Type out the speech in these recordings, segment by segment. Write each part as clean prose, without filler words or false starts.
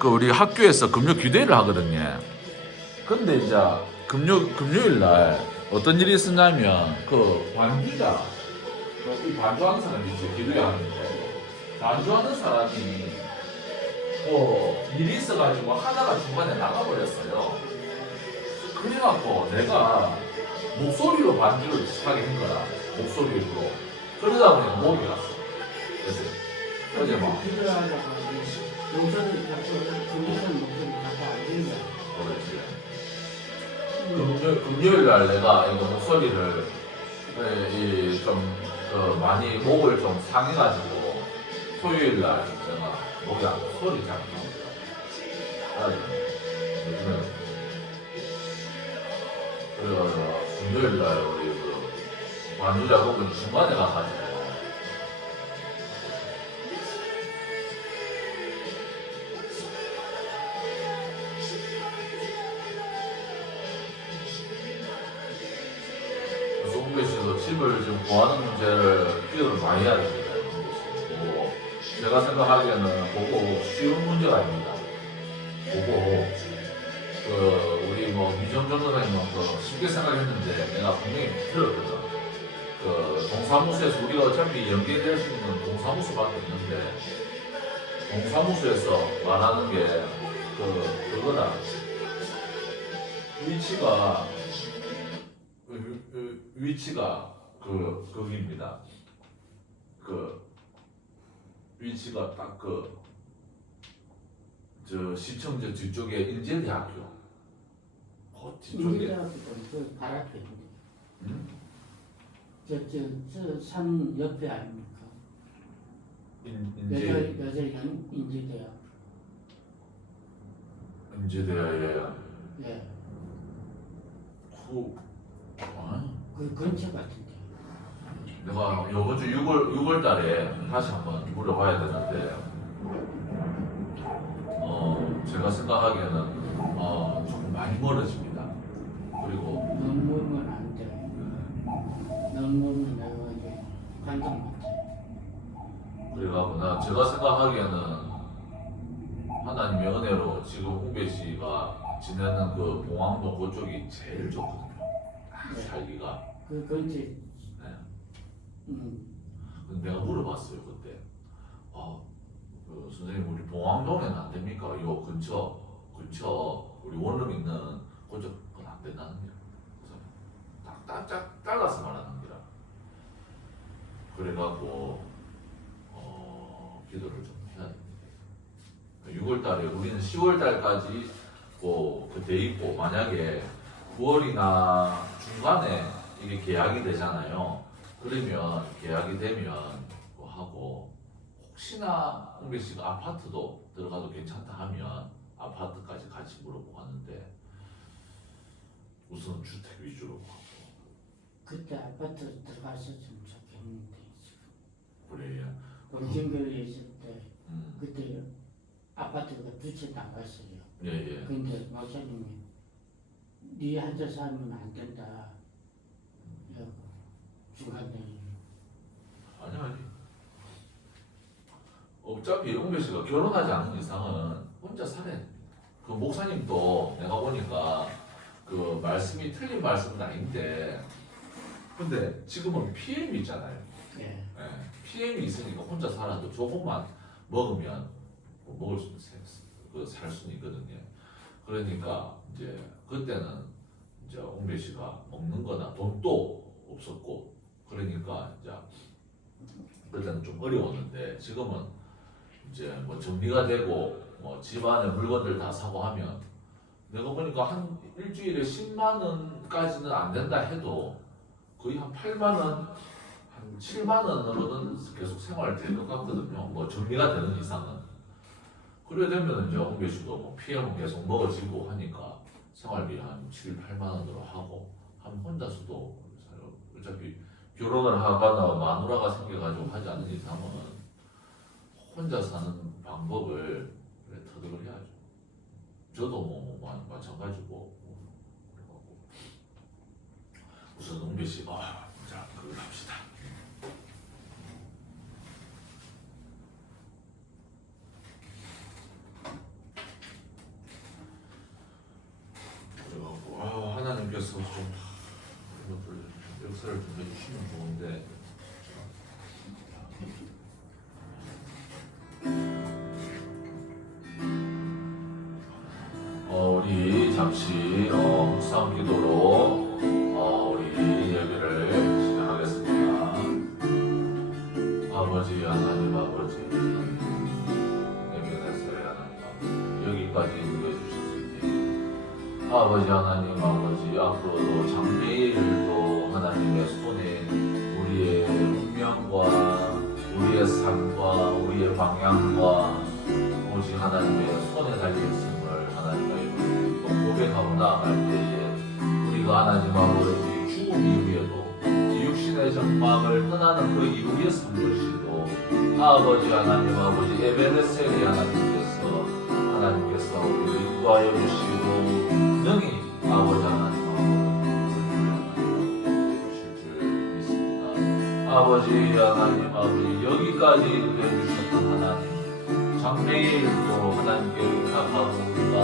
그 우리 학교에서 금요 기도회를 하거든요. 근데 이제 금요일 날 어떤 일이 있었냐면 그 반주자 이 반주하는 사람이 이제 기도회 하는데 반주하는 사람이 일이 있어가지고 하다가 중간에 나가버렸어요. 그래갖고 내가 목소리로 반주를 하게 한 거야. 목소리로. 그러다 보니 목이 갔어. 그치? 어제 막. 기도하다가 목소리 갖고 금요일 목소리 갖고 안 된다. 그렇지. 금요일 날 내가 이거 목소리를 많이 목을 좀 상해가지고 토요일 날 내가 목이 안 소리 잘 안 나오더라. 요즘에 그래가지고 금요일 날 우리 그 관주자 혹은 중간에 가가지고 송배 씨도 집을 좀 구하는 문제를 기도를 많이 해야 됩니다. 그리고 제가 생각하기에는 그거 쉬운 문제가 아닙니다. 그거 우리 미정 전도사님은 쉽게 생각했는데 내가 분명히 들었거든. 동사무소에서 우리가 어차피 연계될 수 있는 동사무소밖에 없는데 동사무소에서 말하는 게 그거다. 위치가 거기입니다. 위치가 딱 시청자 뒤쪽에 인제대학교 뒤쪽에 인제대학교 그 바로 앞에 있는데 저산 옆에 아닙니까? 여자 인제대학교. 인제대에 예. 그 근처 같은데. 내가 이번 주 6월 달에 다시 한번 물어봐야 되는데 제가 생각하기에는 조금 많이 멀어집니다. 그리고 너무 멀면 안 돼. 너무 멀면 내가 이제 관심 못해. 그래가구나. 제가 생각하기에는 하나님의 은혜로 지금 홍배 씨가 지내는 그 봉황도 그쪽이 제일 좋거든요. 네. 살기가. 그 근처. 네. 근데 내가 물어봤어요 그때. 선생님 우리 봉황동에는 안 됩니까? 요 근처 우리 원룸 있는 그쪽은 안 된다는 게. 그래서 딱 잘라서 말하는 거라. 그래갖고 기도를 좀 해야 됩니다. 6월 달에 우리는 10월 달까지 그때 있고 만약에 9월이나 중간에 이게 계약이 되잖아요. 그러면 계약이 되면 하고 혹시나 홍배 씨가 아파트도 들어가도 괜찮다 하면 아파트까지 같이 물어보고 하는데 우선 주택 위주로 하고. 그때 아파트 들어갔었으면 좋겠는데 지금. 그래요. 우리 김교에 있을 때 음. 그때 아파트가 두 채 나갔어요. 예. 근데 목사님이 네 혼자 살면 안 된다. 중간에 아니. 어차피 홍배 씨가 결혼하지 않는 이상은 혼자 살아야 됩니다. 그 목사님도 내가 보니까 그 말씀이 틀린 말씀은 아닌데 근데 지금은 PM이 있잖아요. 네. PM이 있으니까 혼자 살아도 조금만 먹으면 살 수는 있거든요. 그러니까 이제 그때는 이제 홍배 씨가 먹는 거나 돈도 없었고 그러니까 이제 그때는 좀 어려웠는데 지금은 이제 정리가 되고 집안에 물건들 다 사고 하면 내가 보니까 한 일주일에 10만 원까지는 안 된다 해도 거의 한 8만 원, 한 7만 원으로는 계속 생활될 것 같거든요. 정리가 되는 이상은. 그래 되면 이제 홍배 씨도 PM은 계속 먹어지고 하니까 생활비 한 7, 8만 원으로 하고 한 혼자서도 어차피 결혼을 하거나 마누라가 생겨가지고 하지 않는 이상은 혼자 사는 방법을 터득을 해야죠. 저도 마찬가지고. 우선 홍배 씨, 자, 그걸 합시다. 좀 이것들 역사를 좀 해주시면 좋은데. 우리 잠시 묵상 기도로 우리 예배를 시작하겠습니다. 아버지 하나님 아버지 예배했어요 하나님 아버지 여기까지 인도해 주셨을 때 아버지 하나님 아버지 앞으로도 장래일도 하나님의 손에 우리의 운명과 우리의 삶과 우리의 방향과 오직 하나님의 손에 달려있음을 하나님의 또 고백하고 나아갈 때에 우리가 하나님 아버지 죽음 이후에도 이 육신의 정막을 떠나는 그 이후의 삶을시도 아버지 하나님 아버지 에베레셀이 하나님께서 우리를 인도하여 주시고 능히 아버지 하나님 아버지 주실 줄 믿습니다. 아버지 하나님 아버지 여기까지 해주셨던 하나님 장래일도 하나님께 의탁하고 우리가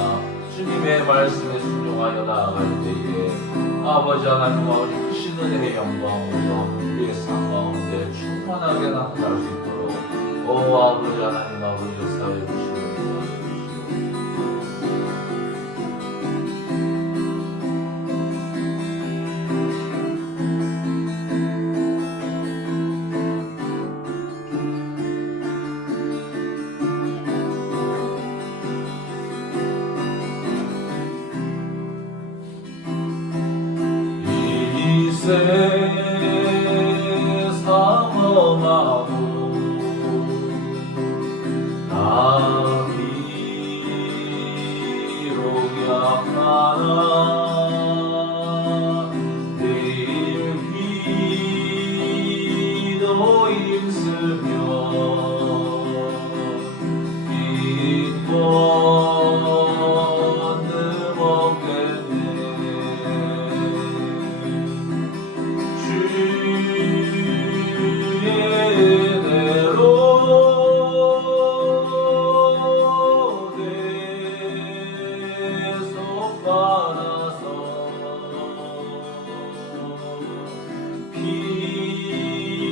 주님의 말씀에 순종하여 나아갈 때에 아버지 하나님 아버지 크신 은혜의 영광으로 우리의 삶 가운데 충만하게 나타날 수 있도록 아버지 하나님 아버지 역사해 주시옵소서. 세상험하고 나비로 향하나 내일 비도 힘쓰며 긴 건능 없겠네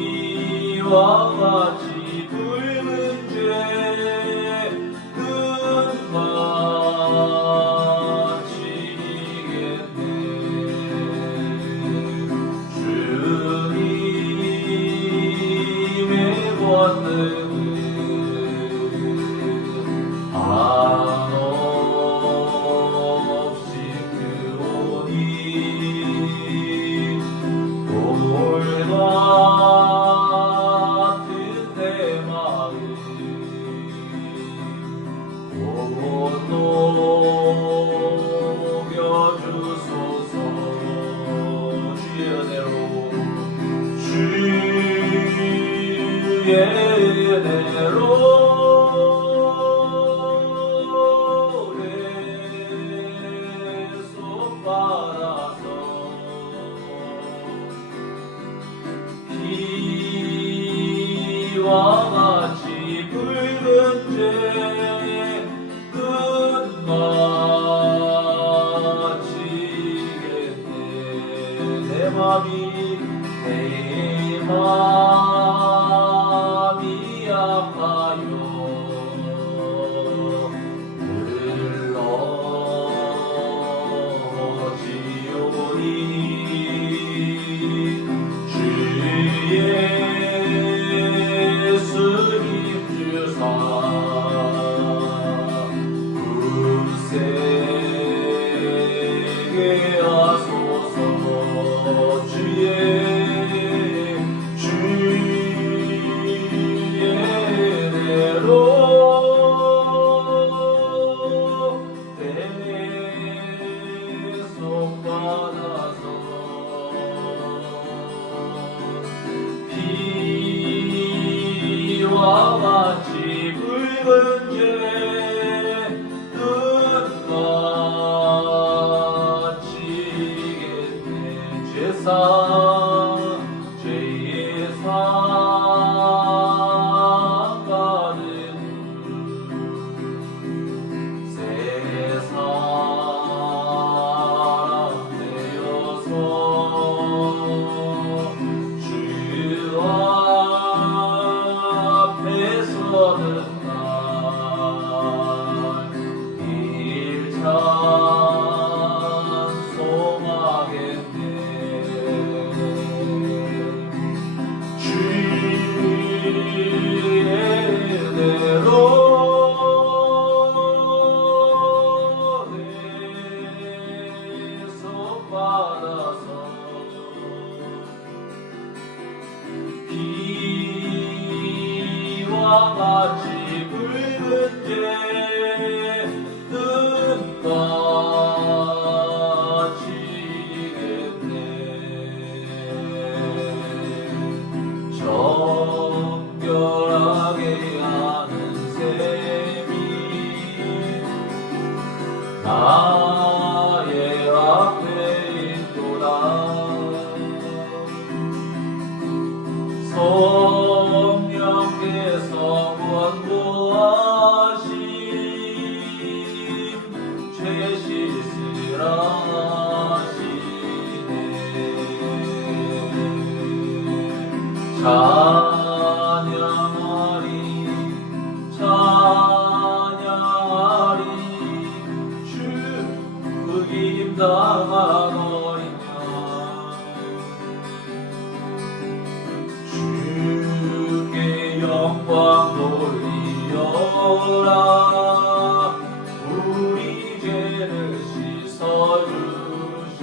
피와 같이 붉은 죄 끝마치겠네 주님의 권능은 한없이 크오니 돌과 녹여주소서 주의 은혜로 주의 은혜로 내 손 받아서 피와 같이 붉은 죄 끝마치겠네 내 맘이 아파요 늘러지오니 주 예수님 주사 굳세게 하소서 주 나의 앞에 있도다. 성령께서 권고하심 죄 씻으라시네. 찬양하리 찬양하리 주 흑임 당한 어린 양 주께 영광 돌리어라. 우리 죄를 씻어주셔.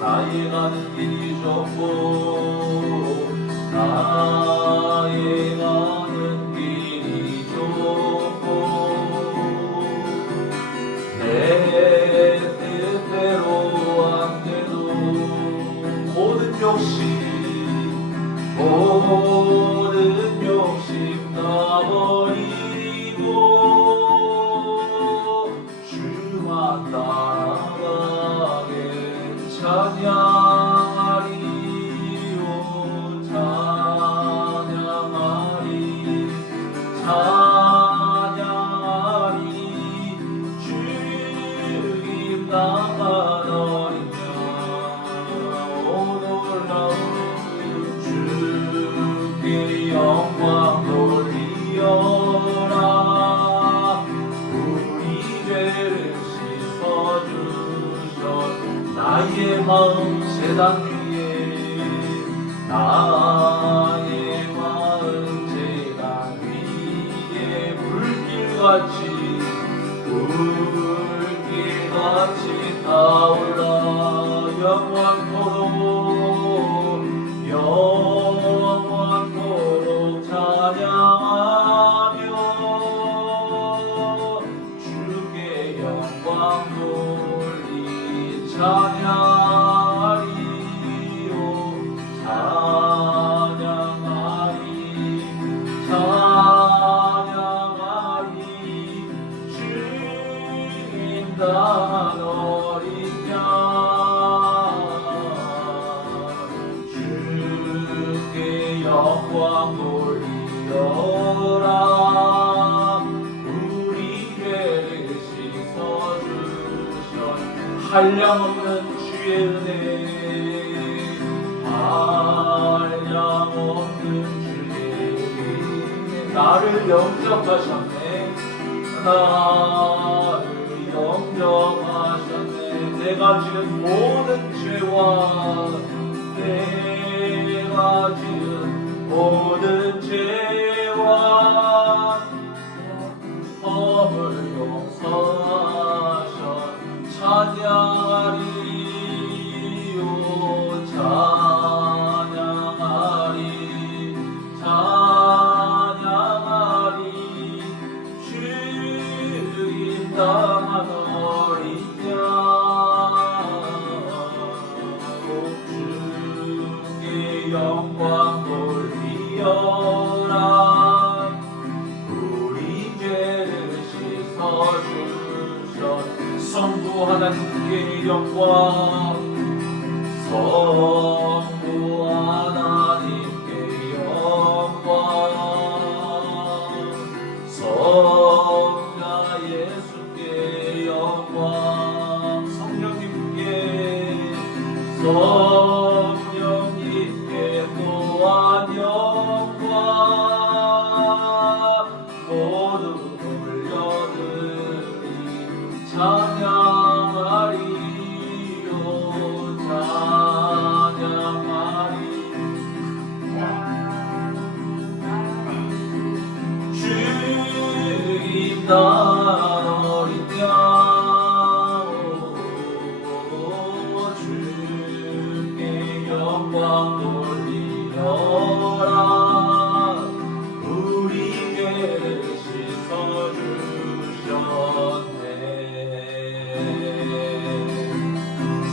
나의 가는 길이 좁고 나의 가는 길이 좁고 내 뜻대로 안 돼도 모든 욕심 다 버리고 주만 따라가게 찬양하리요. 찬양하리 찬양하리 주님 나만 어린 양. 오 놀라운 주께 영광 돌리어라. 우리 죄를 씻어주셔. 나의 마음 제단 위에 나의 마음 제단 위에 불길같이 타올라. 영원토록 찬양하며 주께 영광 돌리 찬양하리요. 찬양하리 찬양하리 주님 당한 어린 양 주께 영광 돌리어라. 우리 죄를 씻어주셔. 한량없는 주의 은혜 한량없는 주의 은혜 나를 영접하셨네. 나를 영접하셨네. 내가 지은 모든 죄와 내가 지은 모든 죄와 범을 용서하셔. 찬양하리요 찬양하리 찬양하리 주님 당한 어린 양 주께 영광 돌리어라. 우리 죄를 씻어주셔. 성부 하나님께 영광 성부 하나님께 영광 성자 예수께 영광 성령님께 또한 영광 모두 돌려드리 찬양하리요 찬양하리 주님 나 어린 양 주께 영광 돌리려라. 우리 죄를 씻어주셨네.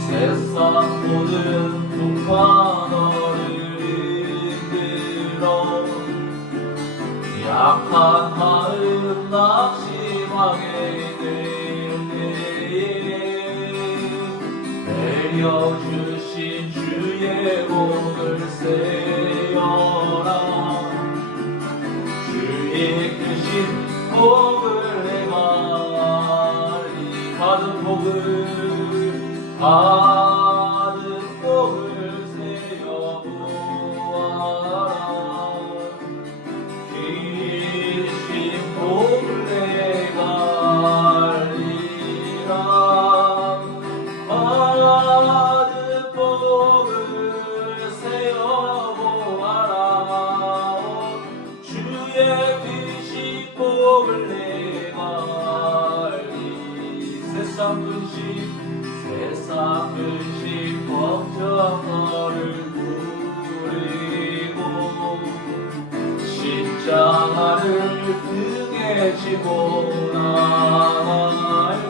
세상 모든 풍파 너를 이끌어 약한 마음 낚시 내려 주신 주의 복을 세어라. 주의 크신 복을 내가 알리. 받은 복을 세어 보아라. 크신 복을 내가 알리라. 받은 복을 세어 보아라. 주의 크신 복을 내가 알리. 세상 근심 걱정 너를 부리고 십자가를 등에 지고 나갈게.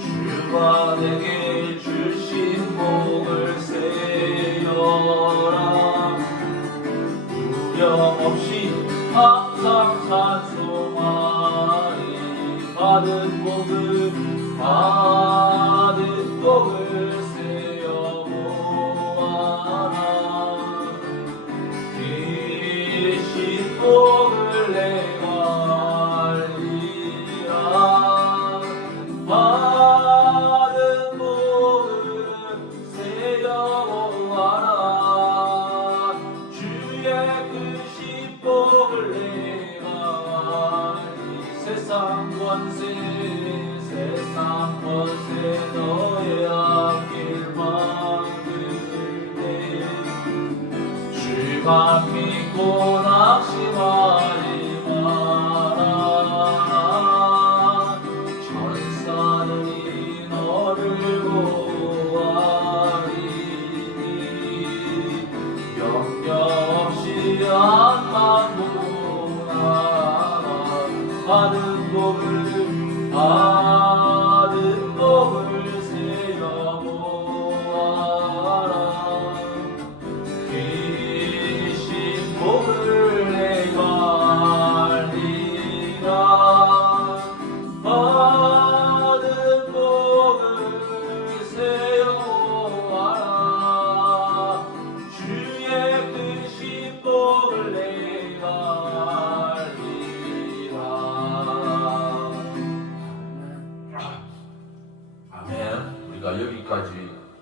주가 내게 주신 복을 세어라. 두려움 없이 항상 찬송하리. 받은 복을 세어 보아라. 크신 복을 내가 알리라. 받은 복을 세어 보아라. 주의 크신 복을 내가 알리. 세상 권세 너의 앞길 막으네. 주만 믿고 낙심하지 마라. 천사들이 너를 보아리니 염려 없이 안만 보나라. 받은 복을 세어 보아라. 크신 복을 내가 알리라. 받은 복을 세어 보아라. 주의 크신 복을 내가 알리라. 아멘. 우리가 여기까지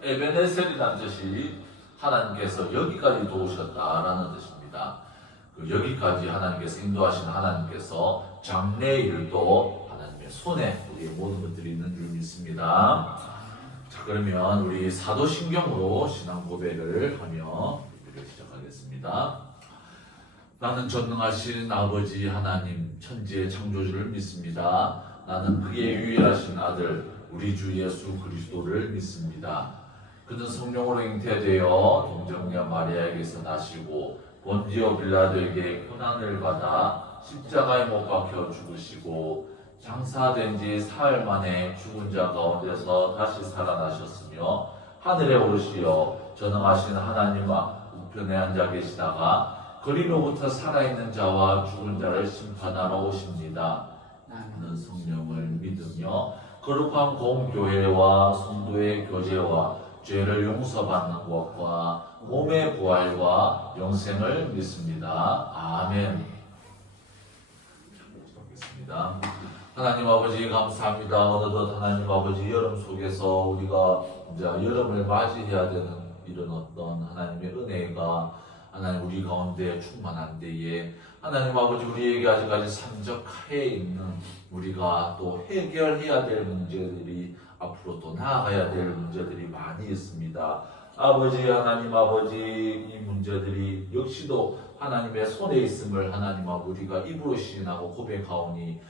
에베네셀이라는 뜻이 하나님께서 여기까지 도우셨다라는 뜻입니다. 그 여기까지 하나님께서 인도하신 하나님께서 장래의 일도 하나님의 손에 우리의 모든 것들이 있는 줄 믿습니다. 자, 그러면 우리 사도신경으로 신앙 고백을 하며 예배를 시작하겠습니다. 나는 전능하신 아버지 하나님 천지의 창조주를 믿습니다. 나는 그의 유일하신 아들 우리 주 예수 그리스도를 믿습니다. 그는 성령으로 잉태되어 동정녀 마리아에게서 나시고 본디오 빌라도에게 고난을 받아 십자가에 못 박혀 죽으시고 장사된 지 사흘 만에 죽은 자 가운데서 다시 살아나셨으며 하늘에 오르시어 전능하신 하나님 우편에 앉아 계시다가 거리로부터 살아있는 자와 죽은 자를 심판하러 오십니다. 나는 성령을 믿으며 거룩한 공교회와 성도의 교제와 죄를 용서받는 것과 몸의 부활과 영생을 믿습니다. 아멘. 기도하겠습니다. 하나님 아버지 감사합니다. 어느덧 하나님 아버지 여름 속에서 우리가 이제 여름을 맞이해야 되는 이런 어떤 하나님의 은혜가 하나님 우리 가운데 충만한 데에 하나님 아버지 우리에게 아직까지 산적하에 있는 우리가 또 해결해야 될 문제들이 앞으로 또 나아가야 될 문제들이 많이 있습니다. 아버지 하나님 아버지 이 문제들이 역시도 하나님의 손에 있음을 하나님 아버지 우리가 입으로 시인하고 고백하오니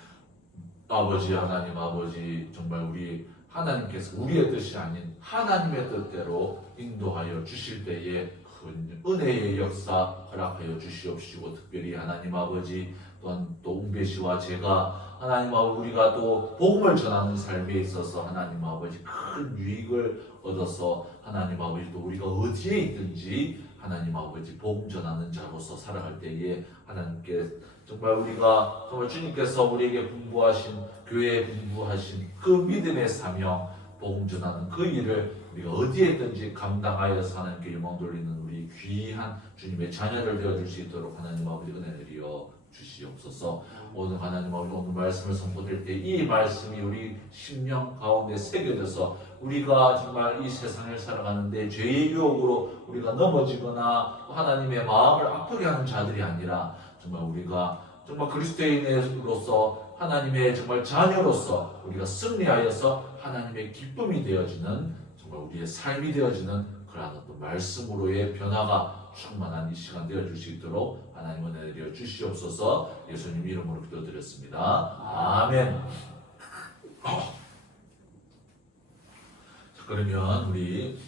아버지 하나님 아버지 정말 우리 하나님께서 우리의 뜻이 아닌 하나님의 뜻대로 인도하여 주실 때에 큰 은혜의 역사 허락하여 주시옵시고 특별히 하나님 아버지 또한 또 웅배 씨와 제가 하나님 아버지 우리가 또 복음을 전하는 삶에 있어서 하나님 아버지 큰 유익을 얻어서 하나님 아버지 또 우리가 어디에 있든지 하나님 아버지 복음 전하는 자로서 살아갈 때에 하나님께 정말 우리가 정말 주님께서 우리에게 분부하신 교회에 분부하신 그 믿음의 사명 복음 전하는 그 일을 우리가 어디에 있든지 감당하여서 하나님께 영광 돌리는 우리 귀한 주님의 자녀를 되어줄 수 있도록 하나님 아버지 은혜 드려 주시옵소서. 오늘 하나님 아버지 오늘 말씀을 선포될 때 이 말씀이 우리 심령 가운데 새겨져서 우리가 정말 이 세상을 살아가는데 죄의 유혹으로 우리가 넘어지거나 하나님의 마음을 아프게 하는 자들이 아니라 정말 우리가 정말 그리스도인으로서 하나님의 정말 자녀로서 우리가 승리하여서 하나님의 기쁨이 되어지는 정말 우리의 삶이 되어지는 그러한 어떤 말씀으로의 변화가 충만한 이 시간 되어줄 수 있도록 하나님 은혜 내려 주시옵소서. 예수님 이름으로 기도드렸습니다. 아멘. 자, 그러면 우리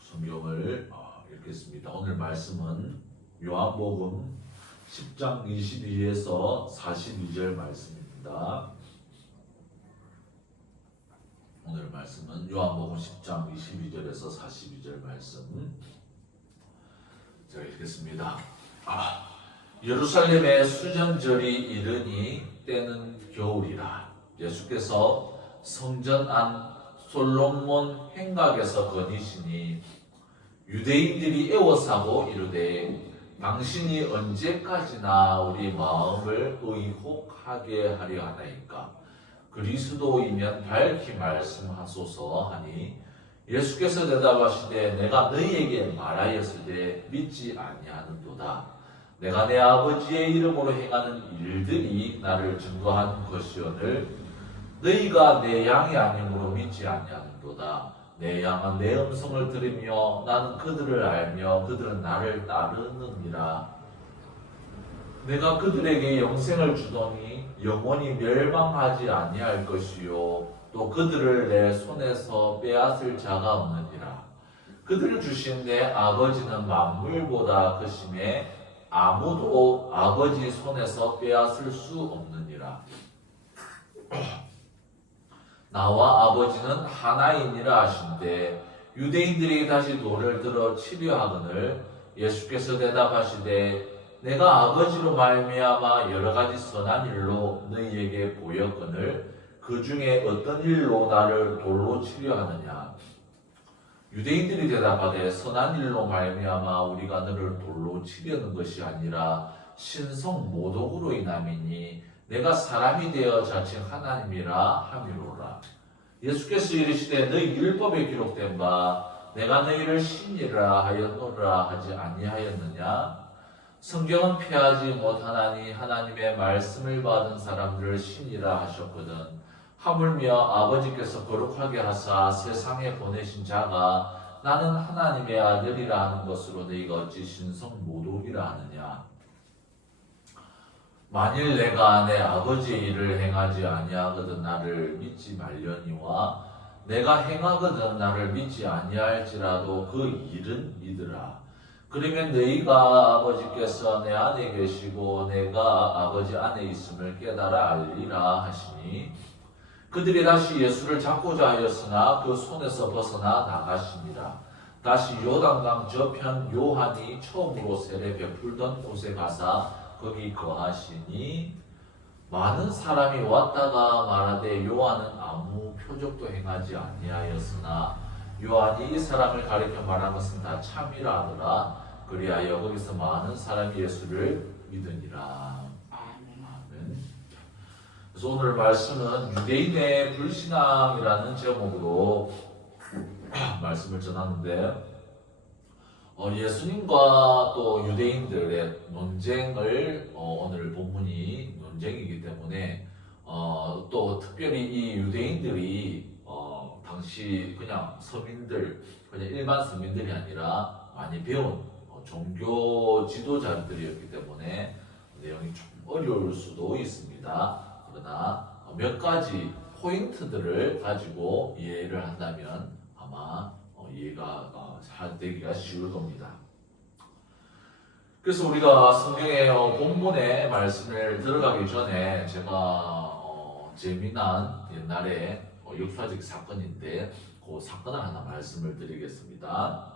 성경을 읽겠습니다. 오늘 말씀은 요한복음 10장 22에서 42절 말씀입니다. 오늘 말씀은 요한복음 10장 22절에서 42절 말씀. 제가 읽겠습니다. 예루살렘의 수전절이 이르니 때는 겨울이라. 예수께서 성전 안 솔로몬 행각에서 거니시니 유대인들이 애워싸고 이르되 당신이 언제까지나 우리 마음을 의혹하게 하려 하나이까? 그리스도이면 밝히 말씀하소서 하니 예수께서 대답하시되 내가 너희에게 말하였으되 믿지 아니하는도다. 내가 내 아버지의 이름으로 행하는 일들이 나를 증거하는 것이오늘 너희가 내 양이 아니므로 믿지 아니하는도다. 내 양은 내 음성을 들으며 나는 그들을 알며 그들은 나를 따르느니라. 내가 그들에게 영생을 주더니 영원히 멸망하지 아니할 것이요 또 그들을 내 손에서 빼앗을 자가 없느니라. 그들을 주신 내 아버지는 만물보다 크심에 아무도 아버지 손에서 빼앗을 수 없느니라. 나와 아버지는 하나이니라 하신대 유대인들이 다시 돌을 들어 치려하거늘 예수께서 대답하시되 내가 아버지로 말미암아 여러 가지 선한 일로 너희에게 보였거늘 그 중에 어떤 일로 나를 돌로 치려 하느냐. 유대인들이 대답하되 선한 일로 말미암아 우리가 너를 돌로 치려는 것이 아니라 신성 모독으로 인함이니 내가 사람이 되어 자칭 하나님이라 함이로라. 예수께서 이르시되 너희 율법에 기록된 바 내가 너희를 신이라 하였노라 하지 아니하였느냐. 성경은 피하지 못하나니 하나님의 말씀을 받은 사람들을 신이라 하셨거든. 하물며 아버지께서 거룩하게 하사 세상에 보내신 자가 나는 하나님의 아들이라 하는 것으로 너희가 어찌 신성 모독이라 하느냐. 만일 내가 내 아버지의 일을 행하지 아니하거든 나를 믿지 말려니와 내가 행하거든 나를 믿지 아니할지라도 그 일은 믿으라. 그러면 너희가 아버지께서 내 안에 계시고 내가 아버지 안에 있음을 깨달아 알리라 하시니 그들이 다시 예수를 잡고자 하였으나 그 손에서 벗어나 나가시니라. 다시 요단강 저편 요한이 처음으로 세례 베풀던 곳에 가사 거기 거하시니 많은 사람이 왔다가 말하되 요한은 아무 표적도 행하지 아니하였으나 요한이 이 사람을 가리켜 말한 것은 다 참이라 하더라. 그리하여 거기서 많은 사람이 예수를 믿으니라. 아멘. 그래서 오늘 말씀은 유대인의 불신앙이라는 제목으로 말씀을 전하는데 예수님과 또 유대인들의 논쟁을 오늘 본문이 논쟁이기 때문에 또 특별히 이 유대인들이 당시 그냥 서민들, 그냥 일반 서민들이 아니라 많이 배운 종교 지도자들이었기 때문에 내용이 좀 어려울 수도 있습니다. 그러나 몇 가지 포인트들을 가지고 이해를 한다면 아마 이해가 되기가 쉬울 겁니다. 그래서 우리가 성경의 본문의 말씀을 들어가기 전에 제가 재미난 옛날에 역사적 사건인데 그 사건을 하나 말씀을 드리겠습니다.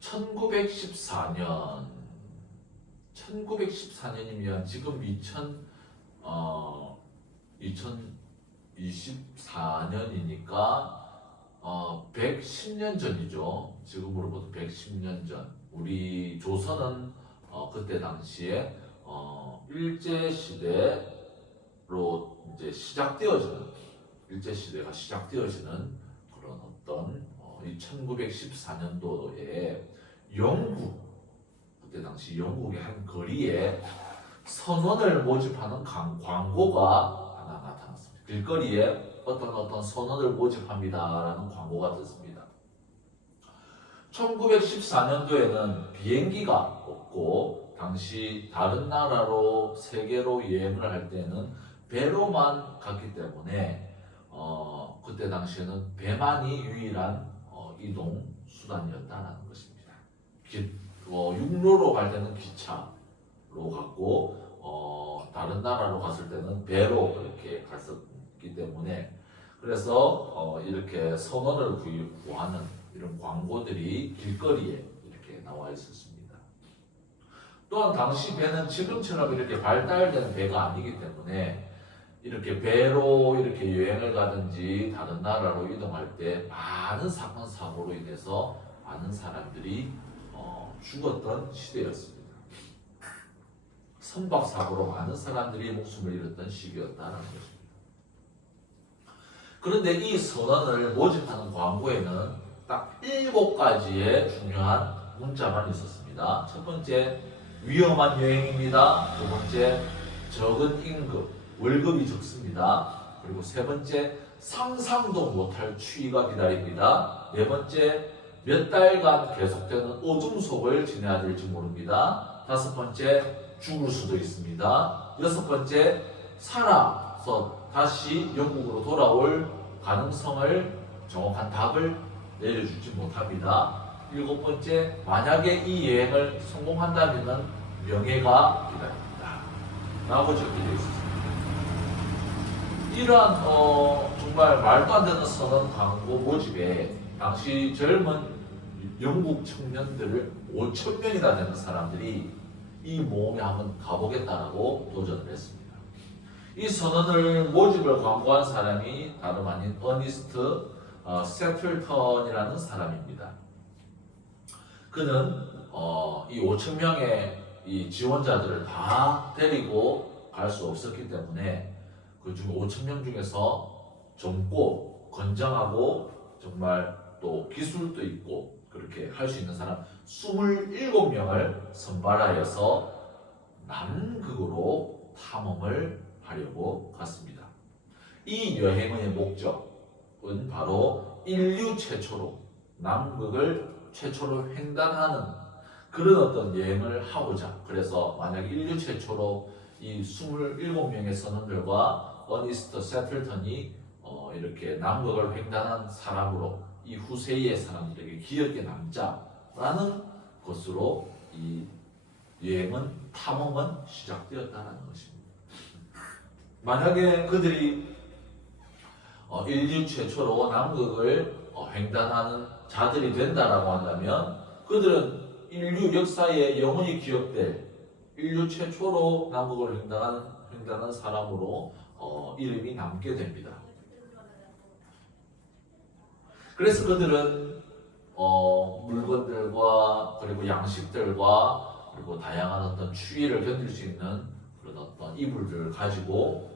1914년이면 지금 2000 24년이니까 110년 전이죠. 지금으로부터 110년 전. 우리 조선은 그때 당시에 일제 시대로 이제 일제 시대가 시작되어지는 그런 어떤 이 1914년도에 영국, 그때 당시 영국의 한 거리에 선원을 모집하는 광고가 하나 나타났습니다. 길거리에 어떤 선원을 모집합니다라는 광고가 떴습니다. 1914년도에는 비행기가 없고 당시 다른 나라로 세계로 여행을 할 때는 배로만 갔기 때문에 그때 당시에는 배만이 유일한 이동 수단이었다는 것입니다. 육로로 갈 때는 기차로 갔고 다른 나라로 갔을 때는 배로 이렇게 갔었기 때문에 그래서 이렇게 선원을 구하는 이런 광고들이 길거리에 이렇게 나와 있었습니다. 또한 당시 배는 지금처럼 이렇게 발달된 배가 아니기 때문에 이렇게 배로 이렇게 여행을 가든지 다른 나라로 이동할 때 많은 사건 사고로 인해서 많은 사람들이 죽었던 시대였습니다. 선박 사고로 많은 사람들이 목숨을 잃었던 시기였다는 것입니다. 그런데 이 선언을 모집하는 광고에는 딱 7가지의 중요한 문자만 있었습니다. 첫 번째, 위험한 여행입니다. 두 번째, 적은 임금, 월급이 적습니다. 그리고 세 번째, 상상도 못할 추위가 기다립니다. 네 번째, 몇 달간 계속되는 어둠 속을 지내야 될지 모릅니다. 다섯 번째, 죽을 수도 있습니다. 여섯 번째, 살아서 다시 영국으로 돌아올 가능성을 정확한 답을 내려주지 못합니다. 일곱 번째, 만약에 이 여행을 성공한다면 명예가 기다립니다. 라고 적혀져 있습니다. 이러한 정말 말도 안 되는 선언 광고 모집에 당시 젊은 영국 청년들을 5,000명이나 되는 사람들이 이 모험에 한번 가보겠다라고 도전을 했습니다. 이 선언을 모집을 광고한 사람이 다름 아닌 어니스트 세틀턴이라는 사람입니다. 그는 이 5,000명의 이 지원자들을 다 데리고 갈 수 없었기 때문에 그중 5,000명 중에서 젊고 건장하고 정말 또 기술도 있고 그렇게 할 수 있는 사람 27명을 선발하여서 남극으로 탐험을 하려고 갔습니다. 이 여행의 목적은 바로 인류 최초로 남극을 최초로 횡단하는 그런 어떤 여행을 하고자, 그래서 만약 인류 최초로 이 27명의 선원들과 어니스트 세틀턴이 이렇게 남극을 횡단한 사람으로 이 후세의 사람들에게 기억에 남자라는 것으로 이 여행은 탐험은 시작되었다는 것입니다. 만약에 그들이 인류 최초로 남극을 횡단하는 자들이 된다라고 한다면 그들은 인류 역사에 영원히 기억될 인류 최초로 남극을 횡단한 사람으로 이름이 남게 됩니다. 그래서 그들은 물건들과 그리고 양식들과 그리고 다양한 어떤 추위를 견딜 수 있는 그런 어떤 이불들을 가지고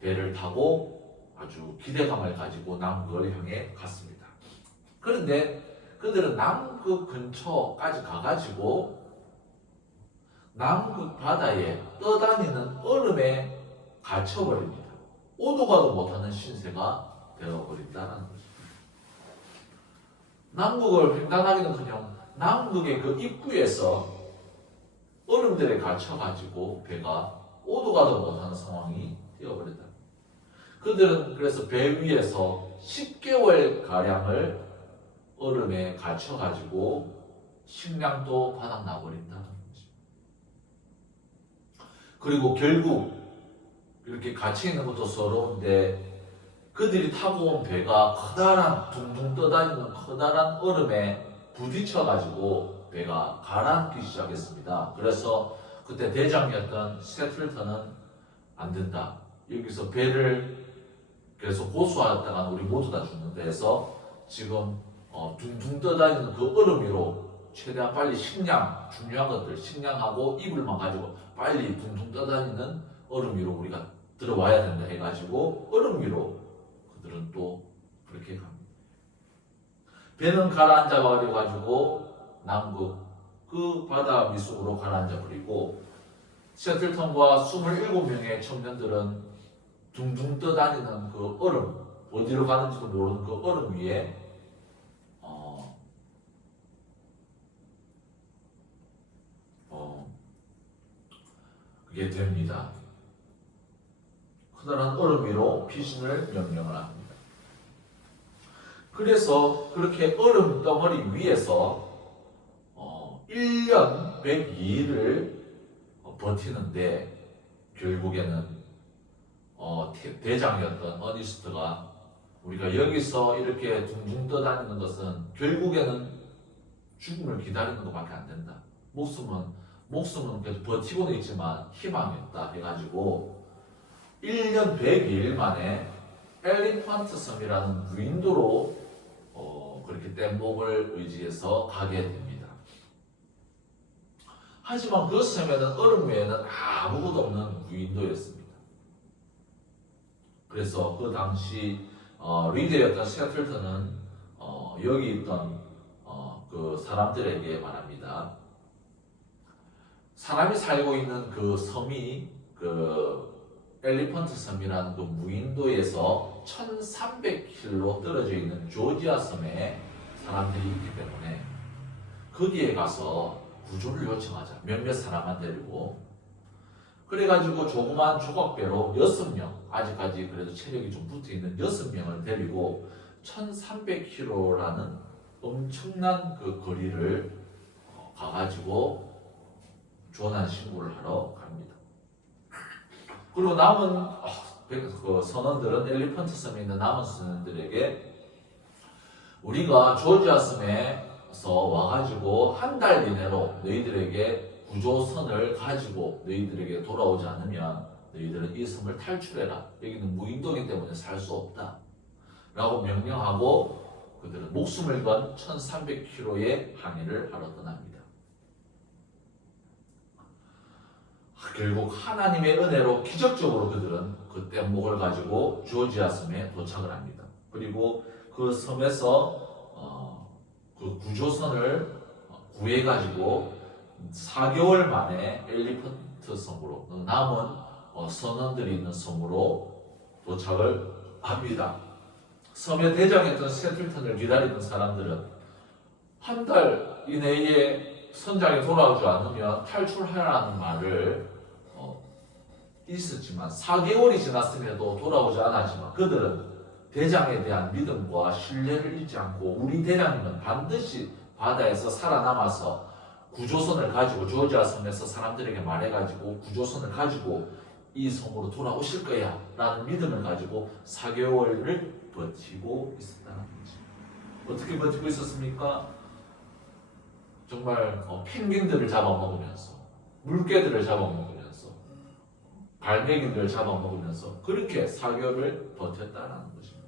배를 타고 아주 기대감을 가지고 남극을 향해 갔습니다. 그런데 그들은 남극 근처까지 가가지고 남극 바다에 떠다니는 얼음에 갇혀버립니다. 오도 가도 못하는 신세가 되어버린다는 것입니다. 남극을 횡단하기는커녕 남극의 그 입구에서 얼음들에 갇혀가지고 배가 오도 가도 못하는 상황이 되어버렸다. 그들은 그래서 배 위에서 10개월 가량을 얼음에 갇혀가지고 식량도 바닥나버린다는 거죠. 그리고 결국 이렇게 갇혀있는 것도 서러운데 그들이 타고 온 배가 커다란 둥둥 떠다니는 커다란 얼음에 부딪혀가지고 배가 가라앉기 시작했습니다. 그래서 그때 대장이었던 세틀턴은 안 된다. 여기서 배를 그래서 고수하다가 우리 모두 다 죽는다 해서 지금 둥둥 떠다니는 그 얼음 위로 최대한 빨리 식량, 중요한 것들 식량하고 이불만 가지고 빨리 둥둥 떠다니는 얼음 위로 우리가 들어와야 된다 해가지고 얼음 위로 그들은 또 그렇게 갑니다. 배는 가라앉아 버려가지고 남극 그 바다 밑으로 가라앉아 버리고 셔틀턴과 27명의 청년들은 둥둥 떠다니는 그 얼음, 어디로 가는지도 모르는 그 얼음 위에 그게 됩니다. 커다란 얼음 위로 피신을 명령을 합니다. 그래서 그렇게 얼음 덩어리 위에서 1년 102일을 버티는데 결국에는 대장이었던 어니스트가 우리가 여기서 이렇게 둥둥 떠다니는 것은 결국에는 죽음을 기다리는 것밖에 안 된다. 목숨은 계속 버티고는 있지만 희망이 없다 해가지고 1년 102일 만에 엘리펀트 섬이라는 무인도로 그렇게 뗏목을 의지해서 가게 됩니다. 하지만 그 섬에는 얼음 외에는 아무것도 없는 무인도였습니다. 그래서 그 당시 리더였던 셔틀턴은 여기 있던 그 사람들에게 말합니다. 사람이 살고 있는 그 섬이 그 엘리펀트 섬이라는 그 무인도에서 1300km 떨어져 있는 조지아 섬에 사람들이 있기 때문에 거기에 가서 구조를 요청하자. 몇몇 사람만 데리고. 그래가지고 조그만 조각배로 6명, 아직까지 그래도 체력이 좀 붙어있는 6명을 데리고 1300km라는 엄청난 그 거리를 가가지고 조난 신고를 하러 갑니다. 그리고 남은 그 선원들은 엘리펀트 섬에 있는 남은 선원들에게 우리가 조지아 섬에서 와가지고 한 달 이내로 너희들에게 구조선을 가지고 너희들에게 돌아오지 않으면 너희들은 이 섬을 탈출해라. 여기는 무인도이기 때문에 살 수 없다. 라고 명령하고 그들은 목숨을 건 1300km의 항해를 하러 떠납니다. 결국 하나님의 은혜로 기적적으로 그들은 그 뗏목을 가지고 조지아 섬에 도착을 합니다. 그리고 그 섬에서 그 구조선을 구해가지고 4개월 만에 엘리펀트 섬으로 남은 선원들이 있는 섬으로 도착을 합니다. 섬의 대장이었던 셔틀턴을 기다리는 사람들은 한 달 이내에 선장이 돌아오지 않으면 탈출하라는 말을 있었지만 4개월이 지났음에도 돌아오지 않았지만 그들은 대장에 대한 믿음과 신뢰를 잃지 않고 우리 대장님은 반드시 바다에서 살아남아서 구조선을 가지고 조지아 섬에서 사람들에게 말해가지고 구조선을 가지고 이 섬으로 돌아오실 거야 라는 믿음을 가지고 4개월을 버티고 있었다는 거죠. 어떻게 버티고 있었습니까? 정말 펭귄들을 잡아먹으면서 물개들을 잡아먹으면서 갈매기들을 잡아먹으면서 그렇게 4개월을 버텼다는 것입니다.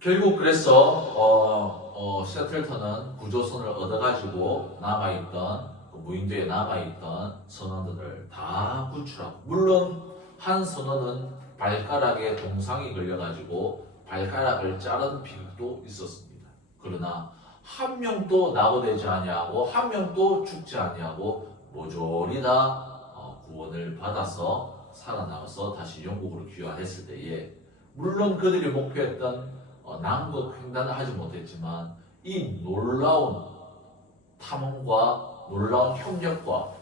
결국 그래서 셔틀턴은 구조선을 얻어가지고 남아있던 그 무인도에 남아있던 선원들을 다 구출하고 물론 한 선원은 발가락에 동상이 걸려가지고 발가락을 자른 비극도 있었습니다. 그러나 한 명도 낙오되지 아니하고 한 명도 죽지 아니하고 모조리 다 구원을 받아서 살아나와서 다시 영국으로 귀환했을 때에 물론 그들이 목표했던 남극 횡단을 하지 못했지만 이 놀라운 탐험과 놀라운 협력과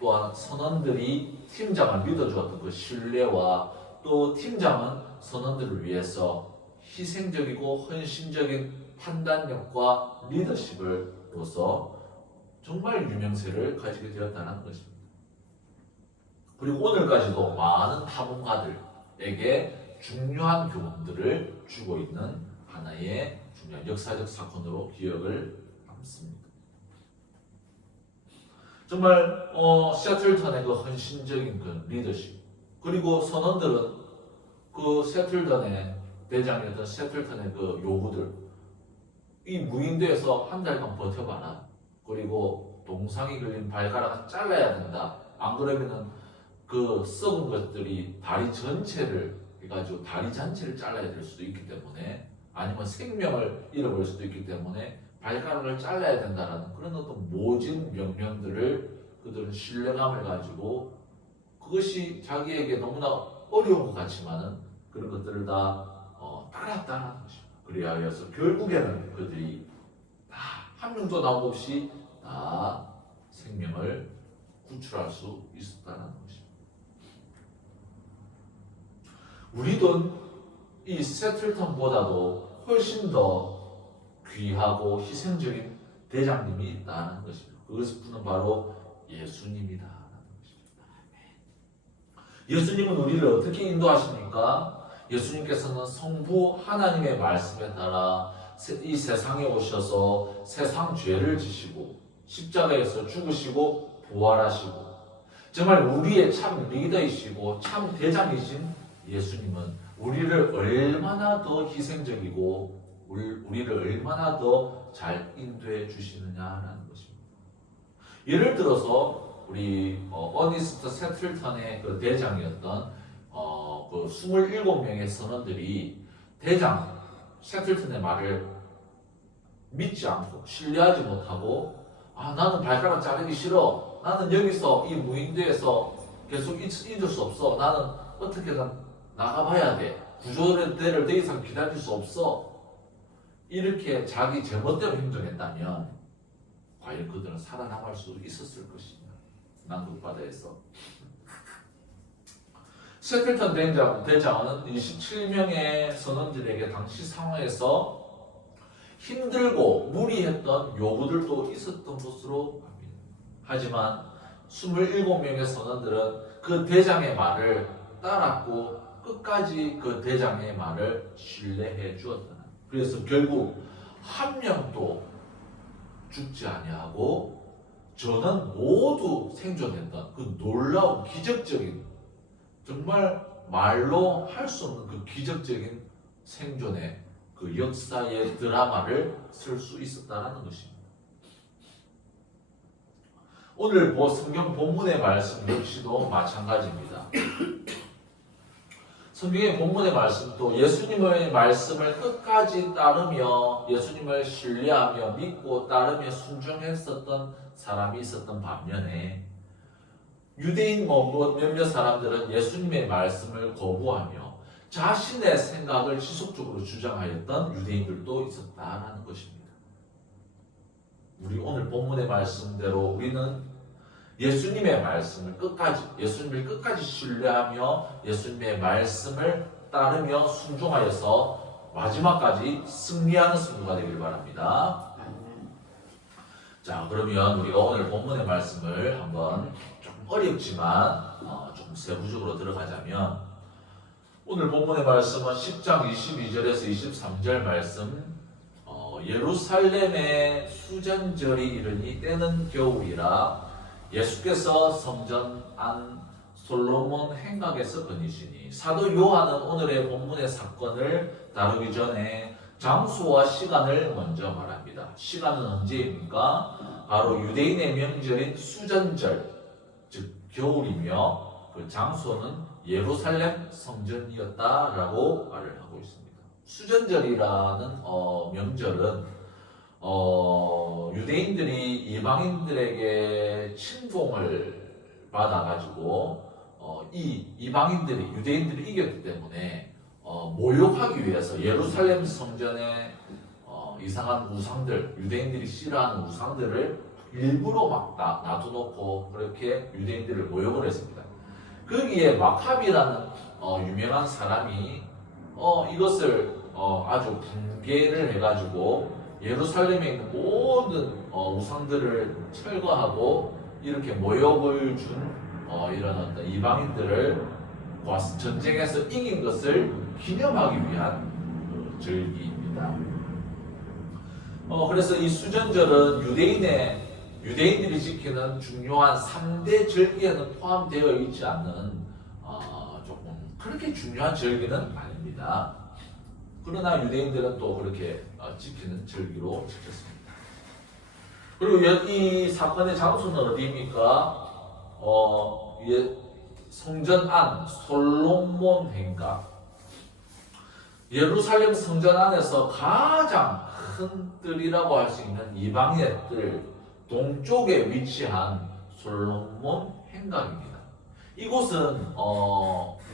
또한 선원들이 팀장을 믿어주었던 그 신뢰와 또 팀장은 선원들을 위해서 희생적이고 헌신적인 판단력과 리더십으로서 정말 유명세를 가지게 되었다는 것입니다. 그리고 오늘까지도 많은 탐험가들에게 중요한 교훈들을 주고 있는 하나의 중요한 역사적 사건으로 기억을 남습니다. 정말 셔틀턴의 그 헌신적인 그 리더십 그리고 선원들은 그 세틀턴의 대장이었던 세틀턴의 그 요구들, 이 무인도에서 한 달간 버텨봐라. 그리고 동상이 걸린 발가락을 잘라야 된다. 안 그러면은 그 썩은 것들이 다리 전체를 해가지고 다리 전체를 잘라야 될 수도 있기 때문에, 아니면 생명을 잃어버릴 수도 있기 때문에 발가락을 잘라야 된다라는 그런 어떤 모진 명령들을 그들은 신뢰감을 가지고, 그것이 자기에게 너무나 어려운 것 같지만은 그런 것들을 다 따랐다는 것입니다. 그리하여서 결국에는 그들이 다 한 명도 남없이 다 생명을 구출할 수 있었다는 것입니다. 우리도 이 세틀턴보다도 훨씬 더 귀하고 희생적인 대장님이 있다는 것입니다. 그것은 바로 예수님이다라는 것입니다. 예수님은 우리를 어떻게 인도하십니까? 예수님께서는 성부 하나님의 말씀에 따라 이 세상에 오셔서 세상 죄를 지시고 십자가에서 죽으시고 부활하시고, 정말 우리의 참 리더이시고 참 대장이신 예수님은 우리를 얼마나 더 희생적이고 우리를 얼마나 더 잘 인도해 주시느냐라는 것입니다. 예를 들어서 우리 어니스트 세틀턴의 그 대장이었던 그 27명의 선원들이 대장 세틀턴의 말을 믿지 않고 신뢰하지 못하고, 나는 발가락 자르기 싫어, 나는 여기서 이 무인도에서 계속 있을 수 없어, 나는 어떻게든 나가봐야 돼, 구조를 더 이상 기다릴 수 없어, 이렇게 자기 제멋대로 행동했다면 과연 그들은 살아남을 수 있었을 것이냐, 남극바다에서. 세틀턴 대장은 27명의 선원들에게 당시 상황에서 힘들고 무리했던 요구들도 있었던 것으로 압니다. 하지만 27명의 선원들은 그 대장의 말을 따랐고 끝까지 그 대장의 말을 신뢰해 주었다. 그래서 결국 한 명도 죽지 아니하고 저는 모두 생존했던 그 놀라운 기적적인, 정말 말로 할 수 없는 그 기적적인 생존의 그 역사의 드라마를 쓸 수 있었다는 것입니다. 오늘 성경 본문의 말씀 역시도 마찬가지입니다. 성경의 본문의 말씀도 예수님의 말씀을 끝까지 따르며 예수님을 신뢰하며 믿고 따르며 순종했었던 사람이 있었던 반면에, 유대인 몇몇 사람들은 예수님의 말씀을 거부하며 자신의 생각을 지속적으로 주장하였던 유대인들도 있었다라는 것입니다. 우리 오늘 본문의 말씀대로 우리는 예수님의 말씀을 예수님을 끝까지 신뢰하며 예수님의 말씀을 따르며 순종하여서 마지막까지 승리하는 승부가 되길 바랍니다. 자, 그러면 우리가 오늘 본문의 말씀을 한번 조금 어렵지만 조금 세부적으로 들어가자면, 오늘 본문의 말씀은 10장 22절에서 23절 말씀, 예루살렘의 수전절이 이르니 때는 겨울이라 예수께서 성전 안 솔로몬 행각에서 거니시니, 사도 요한은 오늘의 본문의 사건을 다루기 전에 장소와 시간을 먼저 말합니다. 시간은 언제입니까? 바로 유대인의 명절인 수전절, 즉 겨울이며, 그 장소는 예루살렘 성전이었다라고 말을 하고 있습니다. 수전절이라는 명절은 유대인들이 이방인들에게 침공을 받아가지고 이 이방인들이 유대인들이 이겼기 때문에 모욕하기 위해서 예루살렘 성전에 이상한 우상들, 유대인들이 싫어하는 우상들을 일부러 막 놔두놓고 그렇게 유대인들을 모욕을 했습니다. 거기에 마카비라는 유명한 사람이 이것을 아주 붕괴를 해가지고 예루살렘에 있는 모든 우상들을 철거하고 이렇게 모욕을 준 이런 어떤 이방인들을 전쟁에서 이긴 것을 기념하기 위한 절기입니다. 그래서 이 수전절은 유대인들이 지키는 중요한 3대 절기에는 포함되어 있지 않는 그렇게 중요한 절기는 아닙니다. 그러나 유대인들은 또 그렇게 지키는 절기로 지켰습니다. 그리고 이 사건의 장소는 어디입니까? 성전 안 솔로몬 행각. 예루살렘 성전 안에서 가장 큰 뜰이라고 할 수 있는 이방의 뜰 동쪽에 위치한 솔로몬 행각입니다. 이곳은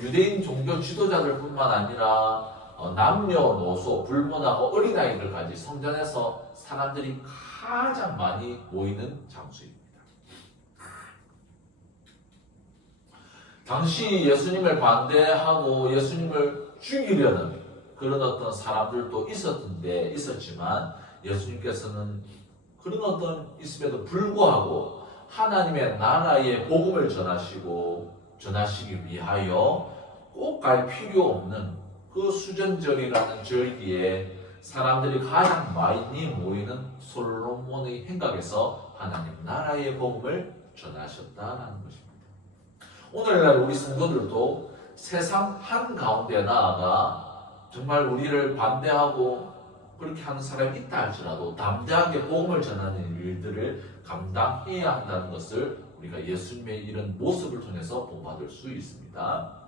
유대인 종교 지도자들뿐만 아니라 남녀노소 불문하고 어린아이들까지 성전에서 사람들이 가장 많이 모이는 장소입니다. 당시 예수님을 반대하고 예수님을 죽이려는 그런 어떤 사람들도 있었지만 예수님께서는 그런 어떤 있음에도 불구하고 하나님의 나라의 복음을 전하시기 위하여 꼭 갈 필요 없는 그 수전절이라는 절기에 사람들이 가장 많이 모이는 솔로몬의 행각에서 하나님 나라의 복음을 전하셨다라는 것입니다. 오늘날 우리 성도들도 세상 한가운데 나아가 정말 우리를 반대하고 그렇게 하는 사람이 있다 할지라도 담대하게 복음을 전하는 일들을 감당해야 한다는 것을 우리가 예수님의 이런 모습을 통해서 본받을 수 있습니다.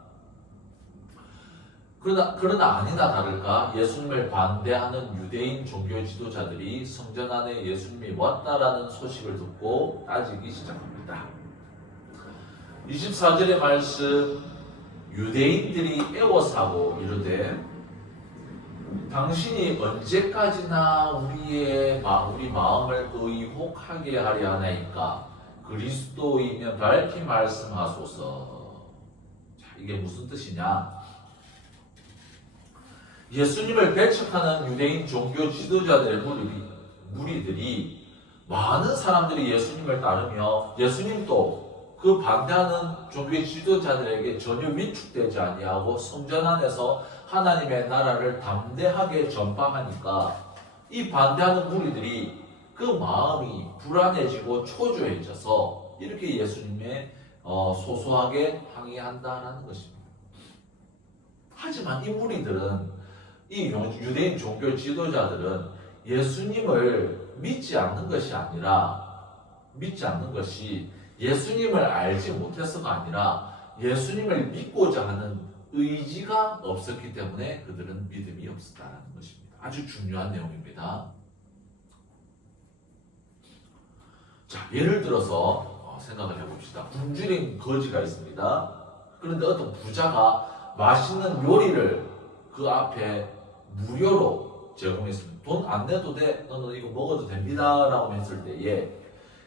그러나 아니다 다를까 예수님을 반대하는 유대인 종교 지도자들이 성전 안에 예수님이 왔다라는 소식을 듣고 따지기 시작합니다. 24절의 말씀, 유대인들이 애워사고 이르되 당신이 언제까지나 우리 마음을 의혹하게 하려 하나이까 그리스도이면 밝히 말씀하소서. 자, 이게 무슨 뜻이냐? 예수님을 배척하는 유대인 종교 지도자들의 무리들이 많은 사람들이 예수님을 따르며 예수님도 그 반대하는 종교 지도자들에게 전혀 위축되지 아니하고 성전 안에서 하나님의 나라를 담대하게 전파하니까 이 반대하는 무리들이 그 마음이 불안해지고 초조해져서 이렇게 예수님의 소소하게 항의한다라는 것입니다. 하지만 이 무리들은 이 유대인 종교 지도자들은 예수님을 믿지 않는 것이 예수님을 알지 못해서가 아니라 예수님을 믿고자 하는 의지가 없었기 때문에 그들은 믿음이 없었다는 것입니다. 아주 중요한 내용입니다. 자, 예를 들어서 생각을 해봅시다. 굶주린 거지가 있습니다. 그런데 어떤 부자가 맛있는 요리를 그 앞에 무료로 제공했습니다. 돈 안 내도 돼, 너는 이거 먹어도 됩니다 라고 했을 때에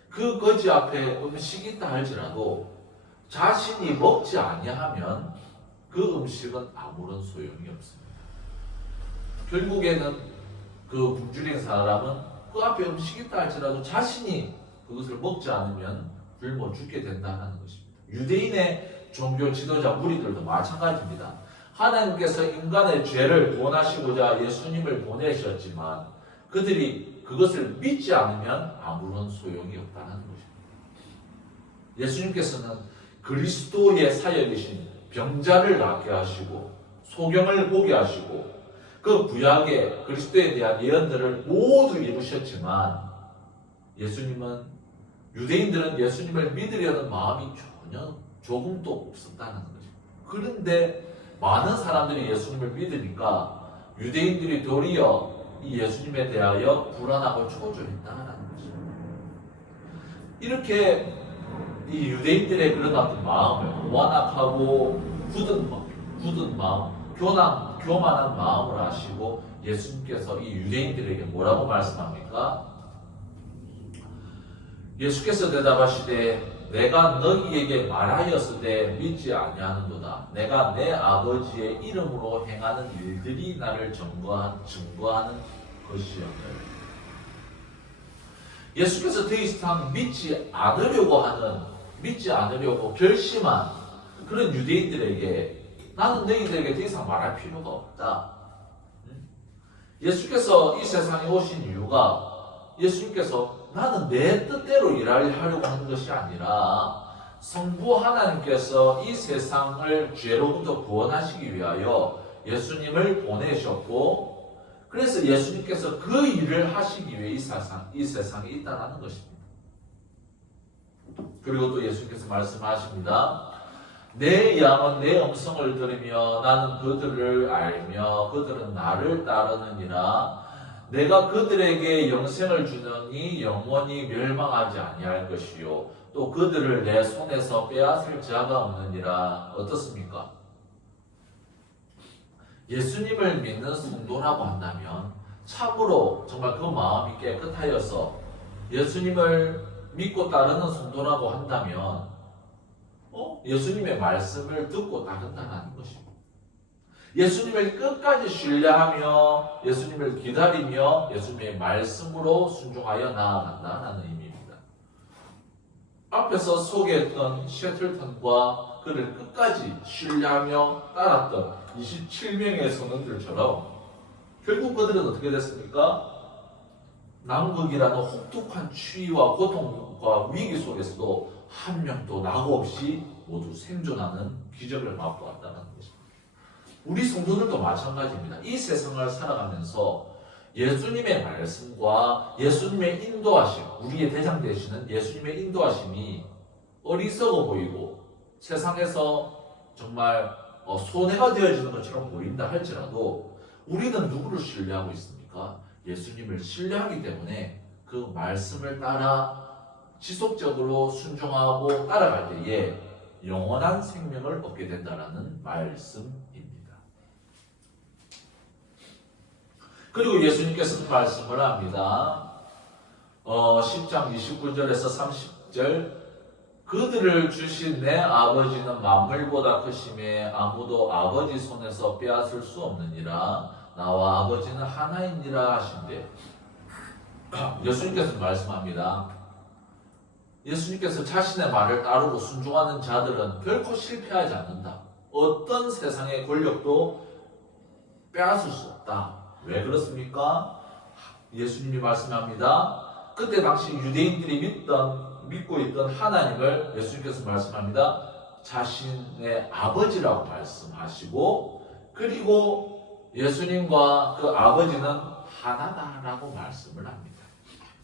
그 거지 앞에 음식이 있다 할지라도 자신이 먹지 아니하면 그 음식은 아무런 소용이 없습니다. 결국에는 그 굶주린 사람은 그 앞에 음식이 있다 할지라도 자신이 그것을 먹지 않으면 굶어 죽게 된다는 것입니다. 유대인의 종교 지도자 무리들도 마찬가지입니다. 하나님께서 인간의 죄를 구원하시고자 예수님을 보내셨지만 그들이 그것을 믿지 않으면 아무런 소용이 없다는 것입니다. 예수님께서는 그리스도의 사역이신 병자를 낫게 하시고 소경을 보게 하시고 그 구약의 그리스도에 대한 예언들을 모두 이루셨지만 유대인들은 예수님을 믿으려는 마음이 전혀 조금도 없었다는 것입니다. 그런데 많은 사람들이 예수님을 믿으니까 유대인들이 도리어 이 예수님에 대하여 불안하고 초조했다는 것입니다. 이렇게 이 유대인들의 그런 어떤 마음을 완악하고 굳은 마음, 교만한 마음을 아시고 예수님께서 이 유대인들에게 뭐라고 말씀합니까? 예수께서 대답하시되 내가 너희에게 말하였으되 믿지 아니하는도다. 내가 내 아버지의 이름으로 행하는 일들이 나를 증거하는 것이었다. 예수께서 더 이상 믿지 않으려고 결심한 그런 유대인들에게 나는 너희들에게 더 이상 말할 필요가 없다. 예수께서 이 세상에 오신 이유가 예수님께서 나는 내 뜻대로 일하려고 하는 것이 아니라 성부 하나님께서 이 세상을 죄로부터 구원하시기 위하여 예수님을 보내셨고, 그래서 예수님께서 그 일을 하시기 위해 이 세상에 있다는 것입니다. 그리고 또 예수님께서 말씀하십니다. 내 양은 내 음성을 들으며 나는 그들을 알며 그들은 나를 따르느니라. 내가 그들에게 영생을 주느니 영원히 멸망하지 아니할 것이요 또 그들을 내 손에서 빼앗을 자가 없느니라. 어떻습니까? 예수님을 믿는 성도라고 한다면 참으로 정말 그 마음이 깨끗하여서 예수님을 믿고 따르는 성도라고 한다면 예수님의 말씀을 듣고 따른다는 것입니다. 예수님을 끝까지 신뢰하며 예수님을 기다리며 예수님의 말씀으로 순종하여 나아간다는 의미입니다. 앞에서 소개했던 셰틀턴과 그를 끝까지 신뢰하며 따랐던 27명의 선원들처럼 결국 그들은 어떻게 됐습니까? 남극이라는 혹독한 추위와 고통과 위기 속에서도 한 명도 낙오 없이 모두 생존하는 기적을 맛보았다는 것입니다. 우리 성도들도 마찬가지입니다. 이 세상을 살아가면서 예수님의 말씀과 예수님의 인도하심, 우리의 대장 되시는 예수님의 인도하심이 어리석어 보이고 세상에서 정말 손해가 되어지는 것처럼 보인다 할지라도 우리는 누구를 신뢰하고 있습니까? 예수님을 신뢰하기 때문에 그 말씀을 따라 지속적으로 순종하고 따라갈 때에 영원한 생명을 얻게 된다는 말씀입니다. 그리고 예수님께서는 말씀을 합니다. 10장 29절에서 30절 그들을 주신 내 아버지는 만물보다 크심에 아무도 아버지 손에서 빼앗을 수 없느니라. 나와 아버지는 하나이니라 하신대. 예수님께서 말씀합니다. 예수님께서 자신의 말을 따르고 순종하는 자들은 결코 실패하지 않는다. 어떤 세상의 권력도 빼앗을 수 없다. 왜 그렇습니까? 예수님이 말씀합니다. 그때 당시 유대인들이 믿고 있던 하나님을 예수님께서 말씀합니다. 자신의 아버지라고 말씀하시고 그리고 예수님과 그 아버지는 하나다라고 말씀을 합니다.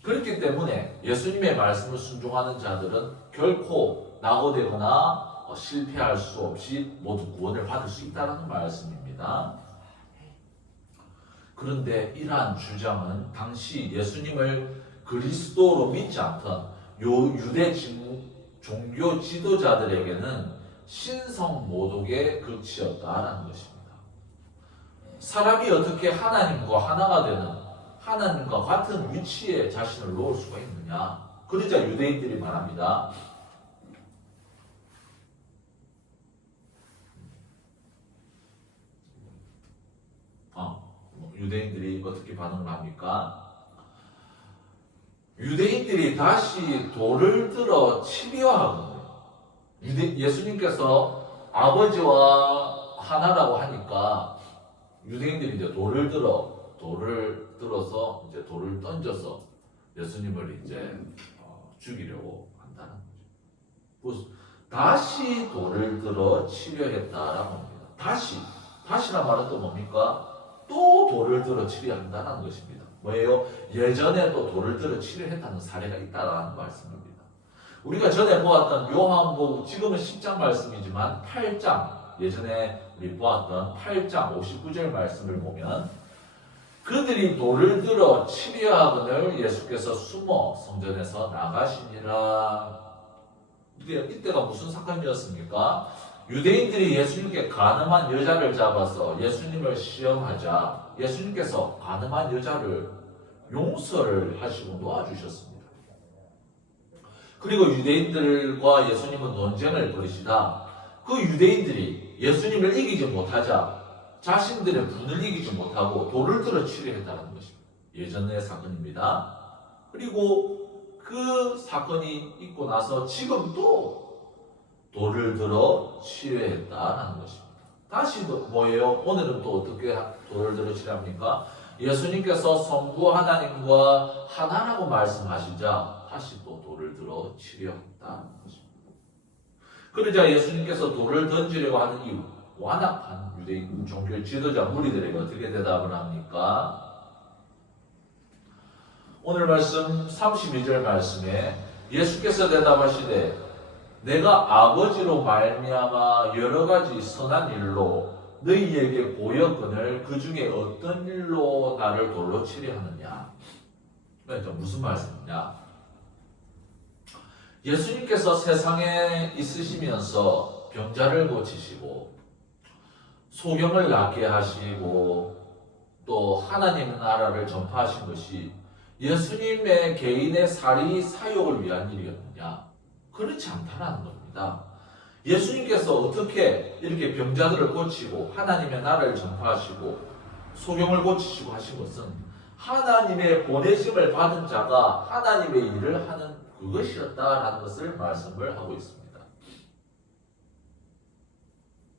그렇기 때문에 예수님의 말씀을 순종하는 자들은 결코 낙오되거나 실패할 수 없이 모두 구원을 받을 수 있다는 말씀입니다. 그런데 이러한 주장은 당시 예수님을 그리스도로 믿지 않던 유대 종교 지도자들에게는 신성모독의 극치였다라는 것입니다. 사람이 어떻게 하나님과 하나가 되는 하나님과 같은 위치에 자신을 놓을 수가 있느냐? 그러자 유대인들이 말합니다. 유대인들이 어떻게 반응을 합니까? 유대인들이 다시 돌을 들어 치려하거든요. 예수님께서 아버지와 하나라고 하니까 유대인들이 이제 돌을 들어서 이제 돌을 던져서 예수님을 이제 죽이려고 한다는 거죠. 다시 돌을 들어 치려 했다라고 합니다. 다시란 말은 또 뭡니까? 또 돌을 들어 치려 한다는 것입니다. 뭐예요? 예전에 또 돌을 들어 치려 했다는 사례가 있다라는 말씀입니다. 우리가 전에 보았던 요한복음, 지금은 10장 말씀이지만 8장, 예전에 우리 보았던 8장 59절 말씀을 보면 그들이 돌을 들어 치려 하거늘 예수께서 숨어 성전에서 나가시니라. 이때가 무슨 사건이었습니까? 유대인들이 예수님께 간음한 여자를 잡아서 예수님을 시험하자 예수님께서 간음한 여자를 용서를 하시고 놓아주셨습니다. 그리고 유대인들과 예수님은 논쟁을 벌이시다 그 유대인들이 예수님을 이기지 못하자 자신들의 분을 이기지 못하고 돌을 들어 치려 했다는 것입니다. 예전의 사건입니다. 그리고 그 사건이 있고 나서 지금 또 돌을 들어 치려 했다는 것입니다. 다시 뭐예요? 오늘은 또 어떻게 돌을 들어 치려 합니까? 예수님께서 성부 하나님과 하나라고 말씀하시자 다시 또 돌을 들어 치려 했다는 것입니다. 그러자 예수님께서 돌을 던지려고 하는 이 완악한 유대인 종교 지도자 무리들에게 어떻게 대답을 합니까? 오늘 말씀 32절 말씀에 예수께서 대답하시되 내가 아버지로 말미암아 여러 가지 선한 일로 너희에게 보였거늘 그 중에 어떤 일로 나를 돌로 치려 하느냐? 그러니까 무슨 말씀이냐? 예수님께서 세상에 있으시면서 병자를 고치시고 소경을 낫게 하시고 또 하나님의 나라를 전파하신 것이 예수님의 개인의 사리 사욕을 위한 일이었느냐? 그렇지 않다는 겁니다. 예수님께서 어떻게 이렇게 병자들을 고치고 하나님의 나라를 전파하시고 소경을 고치시고 하신 것은 하나님의 보내심을 받은 자가 하나님의 일을 하는 그것이었다라는 것을 말씀을 하고 있습니다.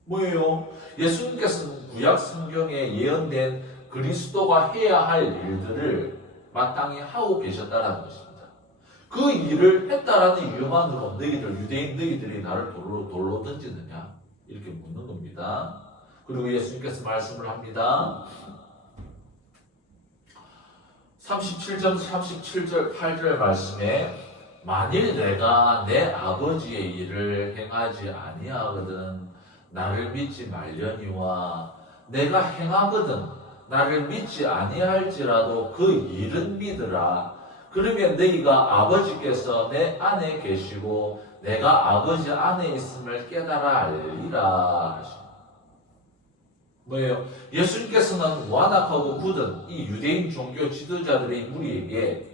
뭐예요? 예수님께서는 구약 성경에 예언된 그리스도가 해야 할 일들을 마땅히 하고 계셨다라는 것입니다. 그 일을 했다라는 이유만으로 유대인 너희들이 나를 돌로 던지느냐? 이렇게 묻는 겁니다. 그리고 예수님께서 말씀을 합니다. 37절 8절 말씀에 만일 내가 내 아버지의 일을 행하지 아니하거든 나를 믿지 말려니와 내가 행하거든 나를 믿지 아니할지라도 그 일은 믿으라. 그러면 너희가 아버지께서 내 안에 계시고 내가 아버지 안에 있음을 깨달아 알리라. 뭐예요? 예수님께서는 완악하고 굳은 이 유대인 종교 지도자들의 무리에게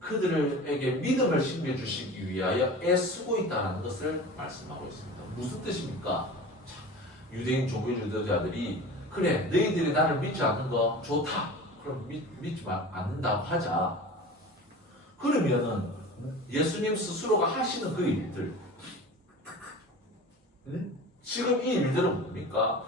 그들에게 믿음을 심겨주시기 위하여 애쓰고 있다는 것을 말씀하고 있습니다. 무슨 뜻입니까? 유대인 종교 지도자들이 그래 너희들이 나를 믿지 않는 거 좋다. 그럼 믿지 않는다고 하자. 그러면은 예수님 스스로가 하시는 그 일들 지금 이 일들은 뭡니까?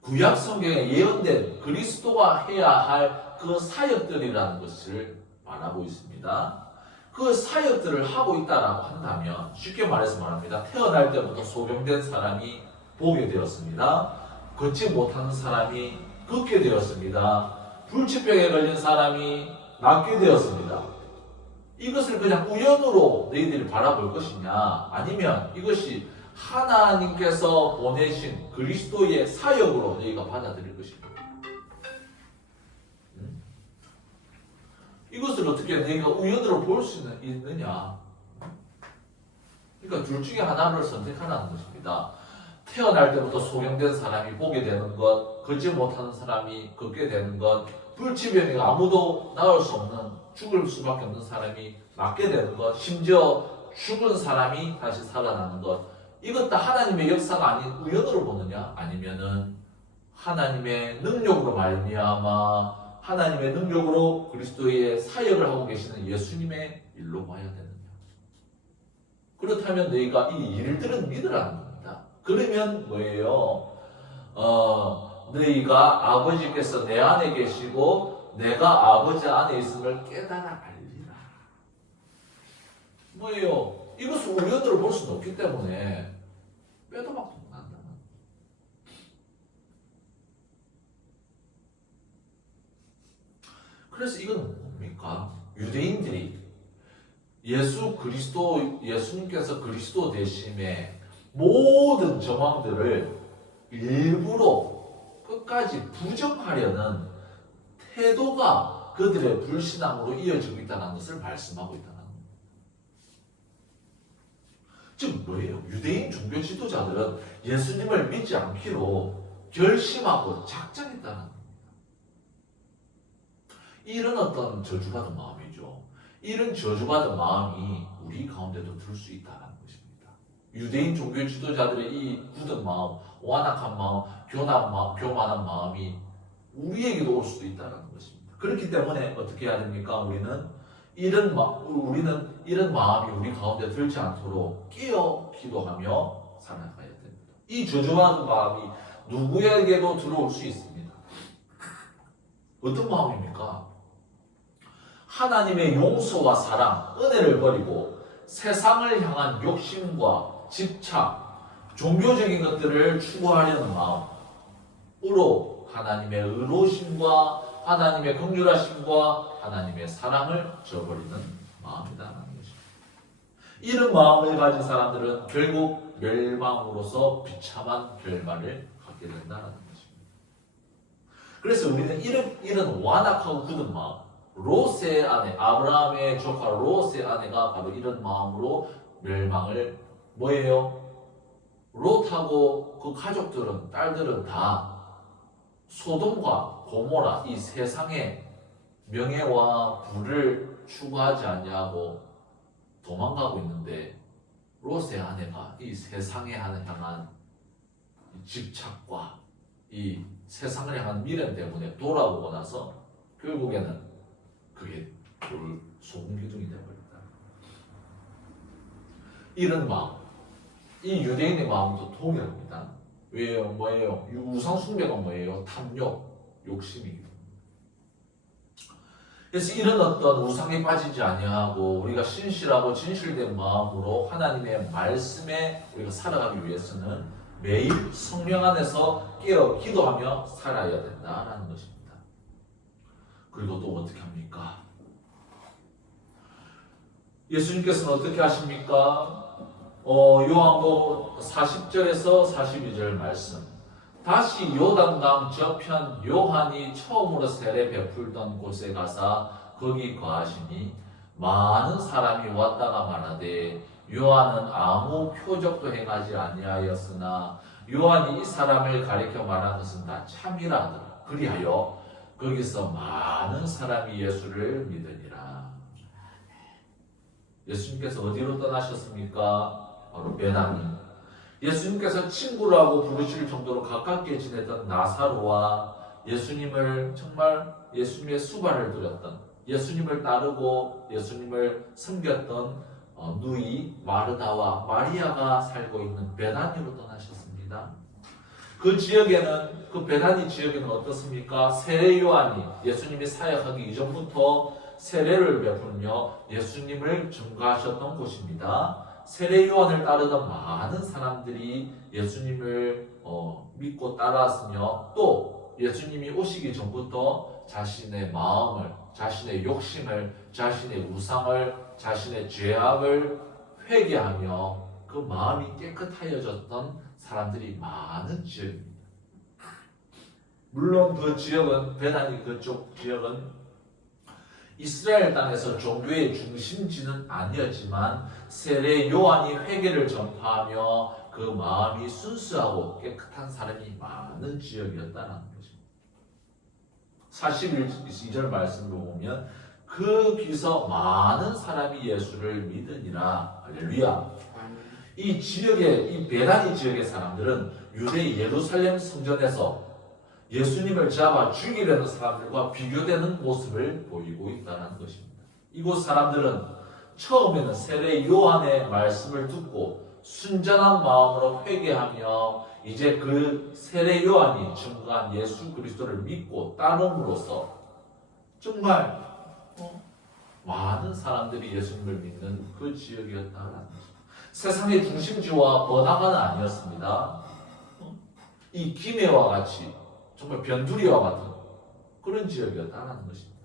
구약 성경에 예언된 그리스도가 해야 할 그 사역들이라는 것을 말하고 있습니다. 그 사역들을 하고 있다라고 한다면 쉽게 말해서 말합니다. 태어날 때부터 소경된 사람이 보게 되었습니다. 걷지 못하는 사람이 걷게 되었습니다. 불치병에 걸린 사람이 낫게 되었습니다. 이것을 그냥 우연으로 너희들이 바라볼 것이냐 아니면 이것이 하나님께서 보내신 그리스도의 사역으로 너희가 받아들일 것인가? 이것을 어떻게 너희가 우연으로 볼 수 있느냐? 그러니까 둘 중에 하나를 선택하라는 것입니다. 태어날 때부터 소경된 사람이 보게 되는 것, 걷지 못하는 사람이 걷게 되는 것, 불치병이 아무도 나을 수 없는 죽을 수밖에 없는 사람이 낫게 되는 것, 심지어 죽은 사람이 다시 살아나는 것, 이것 다 하나님의 역사가 아닌 우연으로 보느냐? 아니면은 하나님의 능력으로 말미암아 하나님의 능력으로 그리스도의 사역을 하고 계시는 예수님의 일로 봐야 되느냐? 그렇다면 너희가 이 일들은 믿으라는 겁니다. 그러면 뭐예요? 너희가 아버지께서 내 안에 계시고 내가 아버지 안에 있음을 깨달아 알리라. 뭐예요? 이것을 우연으로 볼 수는 없기 때문에 빼도 박도 못한다. 그래서 이건 뭡니까? 유대인들이 예수님께서 그리스도 되심의 모든 정황들을 일부러 끝까지 부정하려는 태도가 그들의 불신앙으로 이어지고 있다는 것을 말씀하고 있다는 겁니다. 즉 뭐예요? 유대인 종교 지도자들은 예수님을 믿지 않기로 결심하고 작정했다는 겁니다. 이런 어떤 저주받은 마음이죠. 이런 저주받은 마음이 우리 가운데도 들 수 있다는 것입니다. 유대인 종교 지도자들의 이 굳은 마음, 완악한 마음, 교만한 마음이 우리에게도 올 수도 있다는 것입니다. 그렇기 때문에 어떻게 해야 됩니까? 우리는 이런 마음이 우리 가운데 들지 않도록 깨어 기도하며 살아가야 됩니다. 이 저주받은 마음이 누구에게도 들어올 수 있습니다. 어떤 마음입니까? 하나님의 용서와 사랑, 은혜를 버리고 세상을 향한 욕심과 집착, 종교적인 것들을 추구하려는 마음으로 하나님의 의로심과 하나님의 긍휼하심과 하나님의 사랑을 저버리는 마음이다라는 것입니다. 이런 마음을 가진 사람들은 결국 멸망으로서 비참한 결말을 갖게 된다는 것입니다. 그래서 우리는 이런 완악하고 굳은 마음, 롯의 아내, 아브라함의 조카 롯의 아내가 바로 이런 마음으로 멸망을 뭐예요? 롯하고 그 가족들은, 딸들은 다 소돔과 고모라 이 세상의 명예와 부를 추구하지 않냐고 도망가고 있는데, 롯의 아내가 이 세상에 향한 집착과 이 세상을 향한 미련 때문에 돌아오고 나서 결국에는 그게 소금기둥이 되어버렸다. 이런 마음, 이 유대인의 마음도 동일합니다. 왜요? 뭐예요? 우상 숭배가 뭐예요? 탐욕, 욕심이기 때문에. 그래서 이런 어떤 우상에 빠지지 아니하고 우리가 신실하고 진실된 마음으로 하나님의 말씀에 우리가 살아가기 위해서는 매일 성령 안에서 깨어 기도하며 살아야 된다라는 것입니다. 그리고 또 어떻게 합니까? 예수님께서는 어떻게 하십니까? 요한복음 40절에서 42절 말씀. 다시 요단강 저편 요한이 처음으로 세례 베풀던 곳에 가사 거기 거하시니 많은 사람이 왔다가 말하되 요한은 아무 표적도 행하지 아니하였으나 요한이 이 사람을 가리켜 말한 것은 다 참이라 하더라. 그리하여 거기서 많은 사람이 예수를 믿으니라. 예수님께서 어디로 떠나셨습니까? 바로 베다니. 예수님께서 친구라고 부르실 정도로 가깝게 지내던 나사로와 예수님을 정말 예수님의 수발을 들였던, 예수님을 따르고 예수님을 섬겼던 누이 마르다와 마리아가 살고 있는 베다니로 떠나셨습니다. 그 지역에는, 그 베다니 지역에는 어떻습니까? 세례 요한이 예수님이 사역하기 이전부터 세례를 베풀며 예수님을 증거하셨던 곳입니다. 세례 요한을 따르던 많은 사람들이 예수님을 믿고 따랐으며, 또 예수님이 오시기 전부터 자신의 마음을, 자신의 욕심을, 자신의 우상을, 자신의 죄악을 회개하며 그 마음이 깨끗하여졌던 사람들이 많은 지역입니다. 물론 그 지역은, 베다니 그쪽 지역은 이스라엘 땅에서 종교의 중심지는 아니었지만 세례 요한이 회개를 전파하며 그 마음이 순수하고 깨끗한 사람이 많은 지역이었다는 것입니다. 41절 말씀을 보면 거기서 많은 사람이 예수를 믿으니라. 할렐루야. 이 지역의, 이 베다니 지역의 사람들은 유대 예루살렘 성전에서 예수님을 잡아 죽이려는 사람들과 비교되는 모습을 보이고 있다는 것입니다. 이곳 사람들은 처음에는 세례 요한의 말씀을 듣고 순전한 마음으로 회개하며 이제 그 세례 요한이 증거한 예수 그리스도를 믿고 따름으로써 정말 많은 사람들이 예수님을 믿는 그 지역이었다는 것입니다. 세상의 중심지와 번화가는 아니었습니다. 이 김해와 같이 정말 변두리와 같은 그런 지역이었다는 것입니다.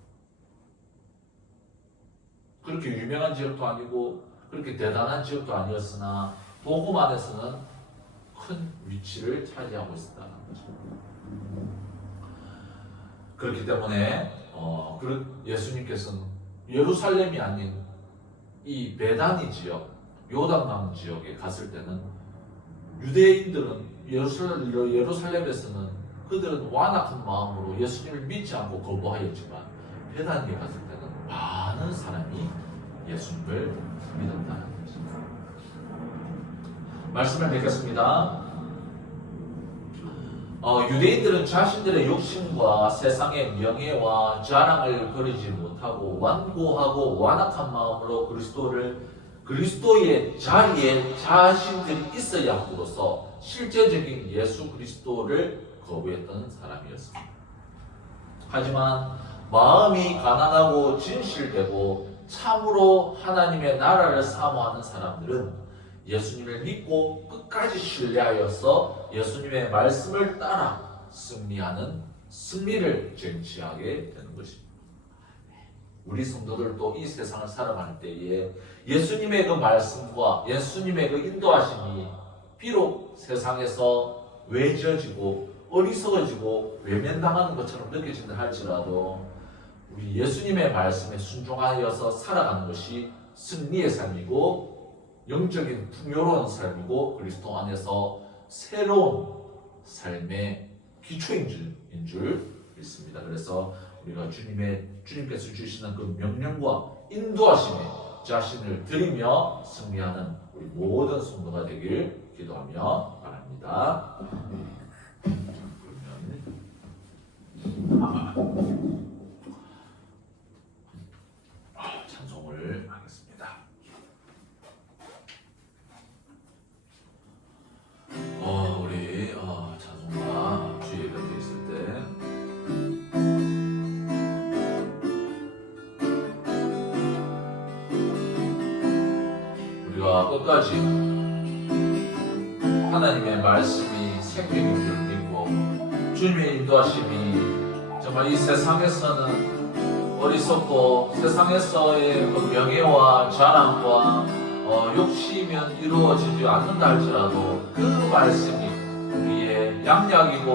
그렇게 유명한 지역도 아니고 그렇게 대단한 지역도 아니었으나 복음 안에서는 큰 위치를 차지하고 있었다는 것입니다. 그렇기 때문에 예수님께서는 예루살렘이 아닌 이 베다니 지역, 요단강 지역에 갔을 때는 유대인들은 예루살렘에서는 그들은 완악한 마음으로 예수님을 믿지 않고 거부하였지만 베다니에 갔을 때는 많은 사람이 예수님을 믿었다는 것입니다. 말씀을 맺겠습니다. 유대인들은 자신들의 욕심과 세상의 명예와 자랑을 버리지 못하고 완고하고 완악한 마음으로 그리스도의 자리에 자신들이 있어야 함으로써 실제적인 예수 그리스도를 거부했던 사람이었습니다. 하지만 마음이 가난하고 진실되고 참으로 하나님의 나라를 사모하는 사람들은 예수님을 믿고 끝까지 신뢰하여서 예수님의 말씀을 따라 승리하는 승리를 쟁취하게 되는 것입니다. 우리 성도들도 이 세상을 살아갈 때에 예수님의 그 말씀과 예수님의 그 인도하심이 비록 세상에서 외져지고 어리석어지고 외면당하는 것처럼 느껴진다 할지라도 우리 예수님의 말씀에 순종하여서 살아가는 것이 승리의 삶이고 영적인 풍요로운 삶이고 그리스도 안에서 새로운 삶의 기초인 줄 믿습니다. 그래서 우리가 주님께서 주시는 그 명령과 인도하심에 자신을 드리며 승리하는 우리 모든 성도가 되길 기도하며 바랍니다. 찬송을 하겠습니다. 우리 찬송가 주의 곁에 있을 때 우리가 끝까지 하나님의 말씀이 생명인 줄 믿고 주님의 인도하심이 정말 이 세상에서는 어리석고 세상에서의 그 명예와 자랑과 욕심이면 이루어지지 않는다 할지라도 그 말씀이 우리의 양약이고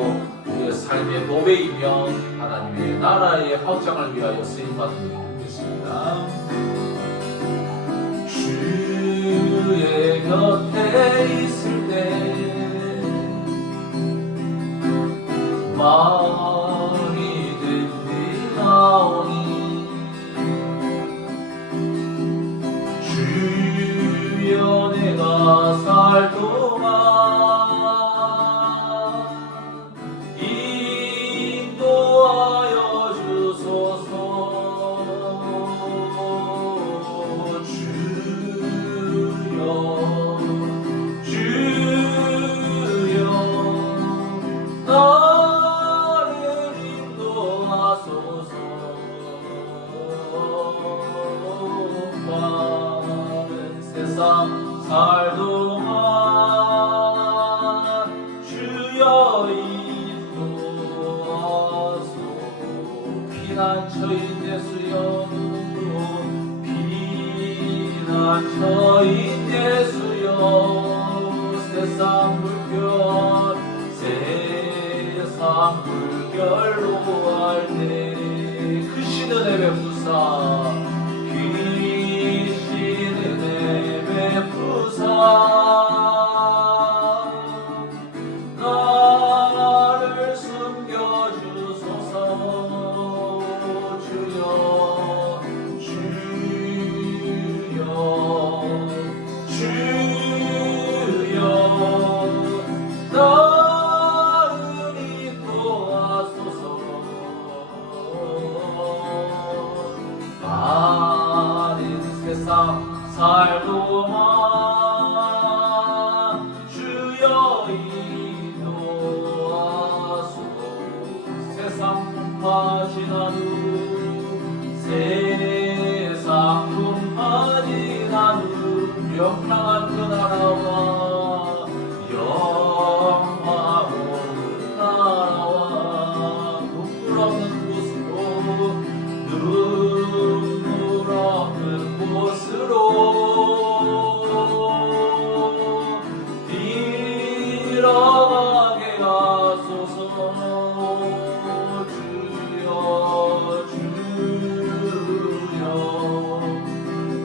우리의 삶의 보배이며 하나님의 나라의 확장을 위하여 쓰임받는 줄 믿습니다. 주의 곁에 있을 때 마음이 든든하오니 주여 내가 살 동안 인도하여 주소서. 주여 나를 인도하소서. 많은 세상 살 동안 주여 인도하소. 피난처인 예수여 피난처인 예수여 세상 물결로 할 때 크신 은혜 베푸사 크신 은혜 베푸사 나를 숨겨주소서. 주여 주여 주여 나를 인도하소서. 많은 세상 살 동안 주여 인도하소. 세상 풍파 지나도 세상 풍파 지나도 영원한 그 나라와 영화로운 나라와 부끄럽는 곳으로 눈물 없는 곳으로 들어가게 하소서. 주여 주여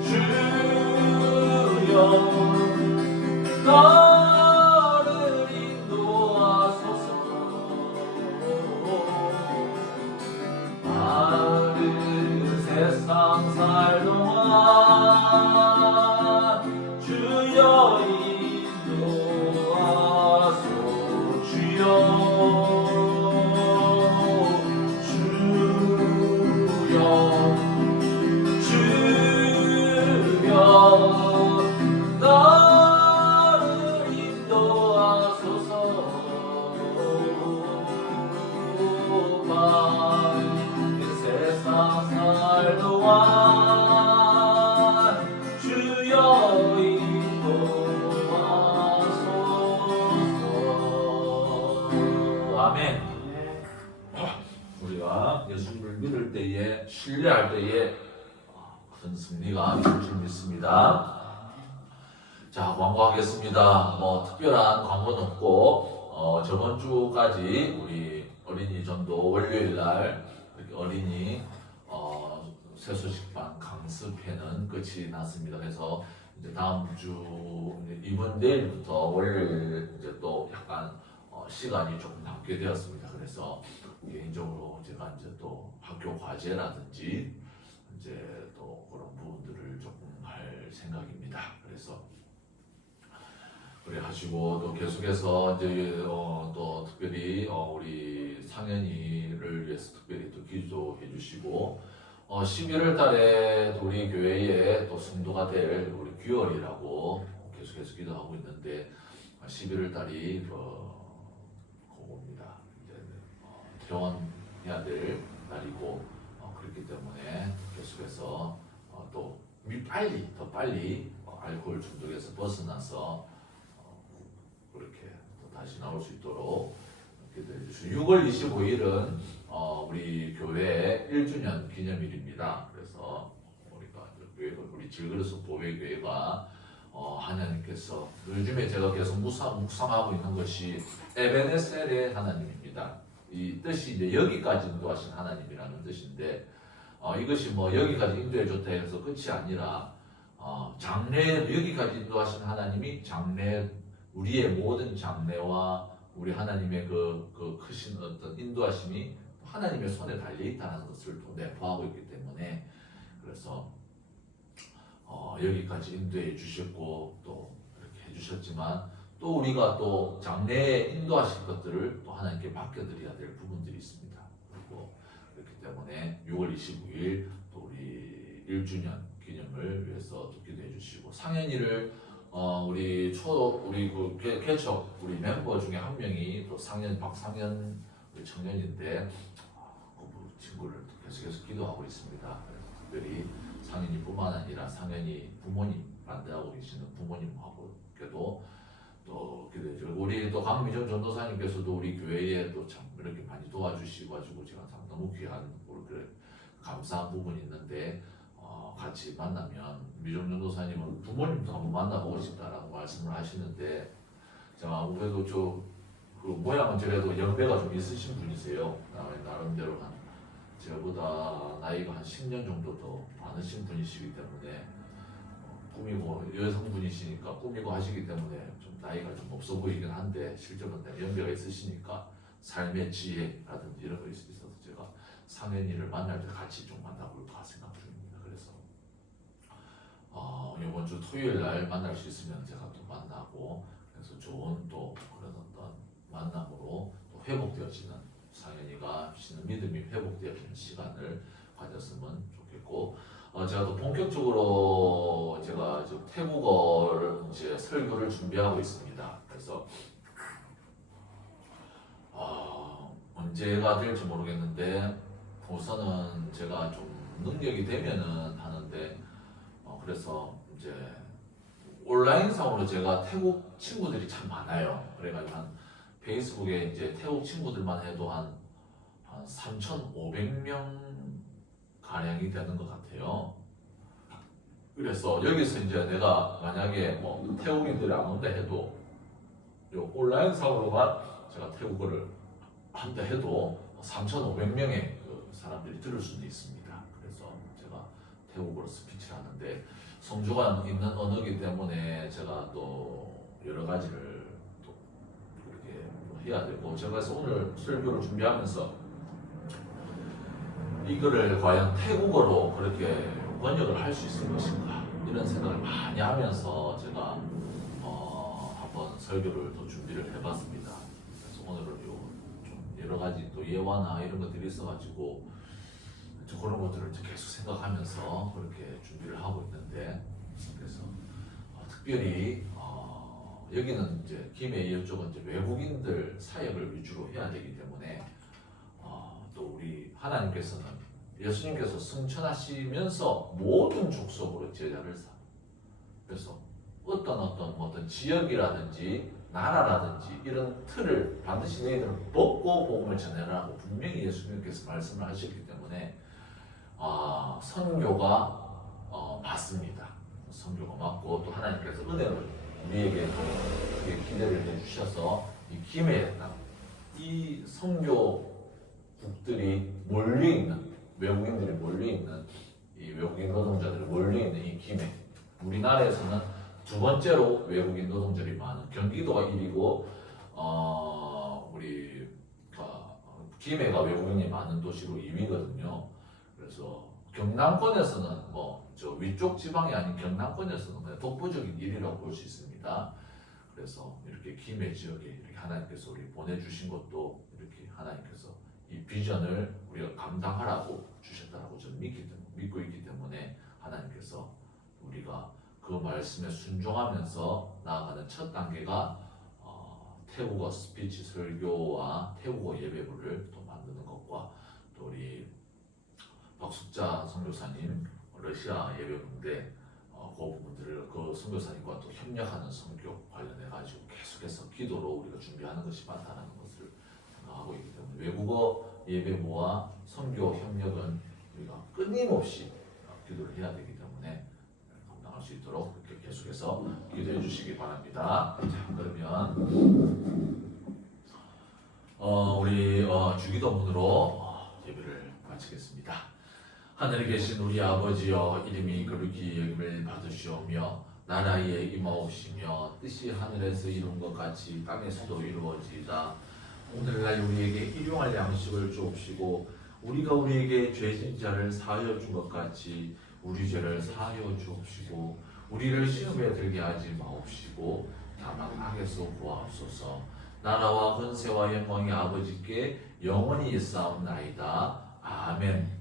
주여 나를 인도하소서. 많은 세상 살 동안 주여 인도하소. 주여 주여 주여 나를 인도하소서. 많은 세상 살 동안 주여 인도하소. 우리가 예수님을 믿을 때에 신뢰할 때에 큰 승리가 있을 줄 믿습니다. 자, 광고하겠습니다. 뭐 특별한 광고는 없고 저번 주까지 우리 어린이 전도 월요일 날 이렇게 어린이 새소식반 강습회는 끝이 났습니다. 그래서 이제 다음 주 이번 내일부터 월요일 이제 또 약간 시간이 조금 남게 되었습니다. 그래서 개인적으로 제가 이제 또 학교 과제라든지 이제 또 그런 부분들을 조금 할 생각입니다. 그래서 그래 하시고 또 계속해서 이제 또 특별히 우리 상현이를 위해서 특별히 또 기도해 주시고 11월 달에 우리 교회에 또 성도가 될 우리 규월이라고 계속해서 기도하고 있는데 11월 달이 그겁니다. 이제 퇴원해야 될 날이고 그렇기 때문에 계속해서 또 더 빨리 알코올 중독에서 벗어나서 그렇게 또 다시 나올 수 있도록 기도해 주시고 6월 25일은 우리 교회 1주년 기념일입니다. 그래서 우리 질그릇 보배교회가 하나님께서 요즘에 제가 계속 묵상하고 있는 것이 에베네셀의 하나님입니다. 이 뜻이 이제 여기까지 인도하신 하나님이라는 뜻인데 이것이 뭐 여기까지 인도해 줬다 해서 끝이 아니라 장래 여기까지 인도하신 하나님이 우리의 모든 장래와 우리 하나님의 그 크신 어떤 인도하심이 하나님의 손에 달려 있다는 것을 또 내포하고 있기 때문에 그래서 여기까지 인도해 주셨고 또 이렇게 해주셨지만 또 우리가 또 장래에 인도하실 것들을 또 하나님께 맡겨드려야 될 부분들이 있습니다. 그리고 그렇기 때문에 6월 29일 또 우리 1주년 기념을 위해서 또 기도해 주시고 상현이를 우리 그 개척 우리 멤버 중에 한 명이 또 박상현 우리 청년인데 그 친구를 계속해서 기도하고 있습니다. 그래서 특별히 상현이뿐만 아니라 상현이 부모님 반대하고 계시는 부모님하고도 또 기도해 주고 우리 또 강미정 전도사님께서도 우리 교회에 또 참 이렇게 많이 도와주시고 가지고 제가 참 너무 귀한 그래 감사한 부분이 있는데 같이 만나면 미정 전도사님은 부모님도 한번 만나보고 싶다라고 말씀을 하시는데 제가 아무래도 그 모양은 저래도 연배가 좀 있으신 분이세요. 나름대로 저보다 나이가 한 10년 정도 더 많으신 분이시기 때문에 꾸미고 여성분이시니까 꾸미고 하시기 때문에 좀 나이가 좀 없어 보이긴 한데 실제로는 연배가 있으시니까 삶의 지혜라든지 이런 거 있어서 제가 상현이를 만날 때 같이 좀 만나볼까 생각 중입니다. 그래서 이번 주 토요일 날 만날 수 있으면 제가 또 만나고 그래서 좋은 또 그런 어떤 만남으로 또 회복되어지는 상현이가 신은 믿음이 회복되어지는 시간을 가졌으면 좋겠고 제가 또 본격적으로 제가 지금 태국어를 이제 설교를 준비하고 있습니다. 그래서 언제가 될지 모르겠는데 우선은 제가 좀 능력이 되면은 하는데 그래서 이제 온라인상으로 제가 태국 친구들이 참 많아요. 그래가지고 한 페이스북에 이제 태국 친구들만 해도 한 3,500명 가량이 되는 것 같아요. 그래서 여기서 이제 내가 만약에 뭐 태국인들이 안 온다 해도 요 온라인상으로만 제가 태국어를 한다 해도 3,500명의 그 사람들이 들을 수는 있습니다. 그래서 제가 태국어로 스피치를 하는데 성조가 있는 언어이기 때문에 제가 또 여러 가지를 또 그렇게 해야 되고 제가 그래서 오늘 설교를 준비하면서 이거를 과연 태국어로 그렇게 번역을 할 수 있을 것인가 이런 생각을 많이 하면서 제가 한번 설교를 또 준비를 해봤습니다. 그래서 오늘은 좀 여러 가지 또 예화나 이런 것들이 있어가지고 그런 것들을 계속 생각하면서 그렇게 준비를 하고 있는데 그래서 특별히 여기는 이제 김해 이쪽은 이제 외국인들 사역을 위주로 해야 되기 때문에 또 우리 하나님께서는 예수님께서 승천하시면서 모든 족속으로 제자를 그래서 어떤 지역이라든지 나라라든지 이런 틀을 반드시 너희들은 벗고 복음을 전해라고 분명히 예수님께서 말씀을 하셨기 때문에 선교가 맞습니다. 선교가 맞고 또 하나님께서 은혜를 우리에게 또 크게 기대를 해주셔서 이 김해 이 선교국들이 몰려있는 외국인들이 몰려있는 이 외국인 노동자들이 몰려있는 이 김해 우리나라에서는 두 번째로 외국인 노동자들이 많은 경기도가 1위고 우리 김해가 외국인이 많은 도시로 2위거든요. 그래서 경남권에서는 뭐 저 위쪽 지방이 아닌 경남권에서는 그냥 독보적인 1위라고 볼 수 있습니다. 그래서 이렇게 김해 지역에 이렇게 하나님께서 우리 보내주신 것도 이렇게 하나님께서 이 비전을 우리가 감당하라고 주셨다라고 저는 믿고 있기 때문에 하나님께서 우리가 그 말씀에 순종하면서 나아가는 첫 단계가 태국어 스피치 설교와 태국어 예배부를 또 만드는 것과 또 우리 박숙자 선교사님 러시아 예배부인데 그 부분들을 그 선교사님과 또 협력하는 선교 관련해 가지고 계속해서 기도로 우리가 준비하는 것이 맞다는 것을 생각하고 있기 때문에 외국어 예배부와 선교 협력은 우리가 끊임없이 기도를 해야 되기 때문에 감당할 수 있도록 이렇게 계속해서 기도해 주시기 바랍니다. 자, 그러면 우리 주기도문으로 예배를 마치겠습니다. 하늘에 계신 우리 아버지여, 이름이 거룩히 여김을 받으시오며 나라에 임하옵시며 뜻이 하늘에서 이룬 것 같이 땅에서도 이루어지이다. 오늘날 우리에게 일용할 양식을 주옵시고 우리가 우리에게 죄진 자를 사하여 준 것 같이 우리 죄를 사하여 주옵시고 우리를 시험에 들게 하지 마옵시고 다만 악에서 구하옵소서. 나라와 권세와 영광이 아버지께 영원히 있사옵나이다. 아멘.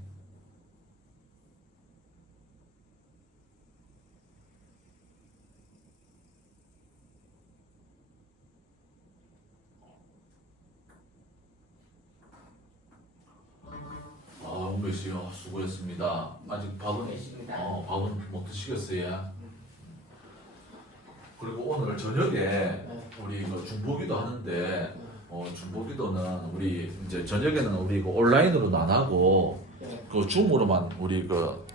홍배 씨 수고했습니다. 아직 밥은 못 드시겠어요? 그리고 오늘 저녁에 우리 그 중보기도 하는데 중보기도는 우리 이제 저녁에는 우리 그 온라인으로는 안 하고 그 줌으로만 우리 그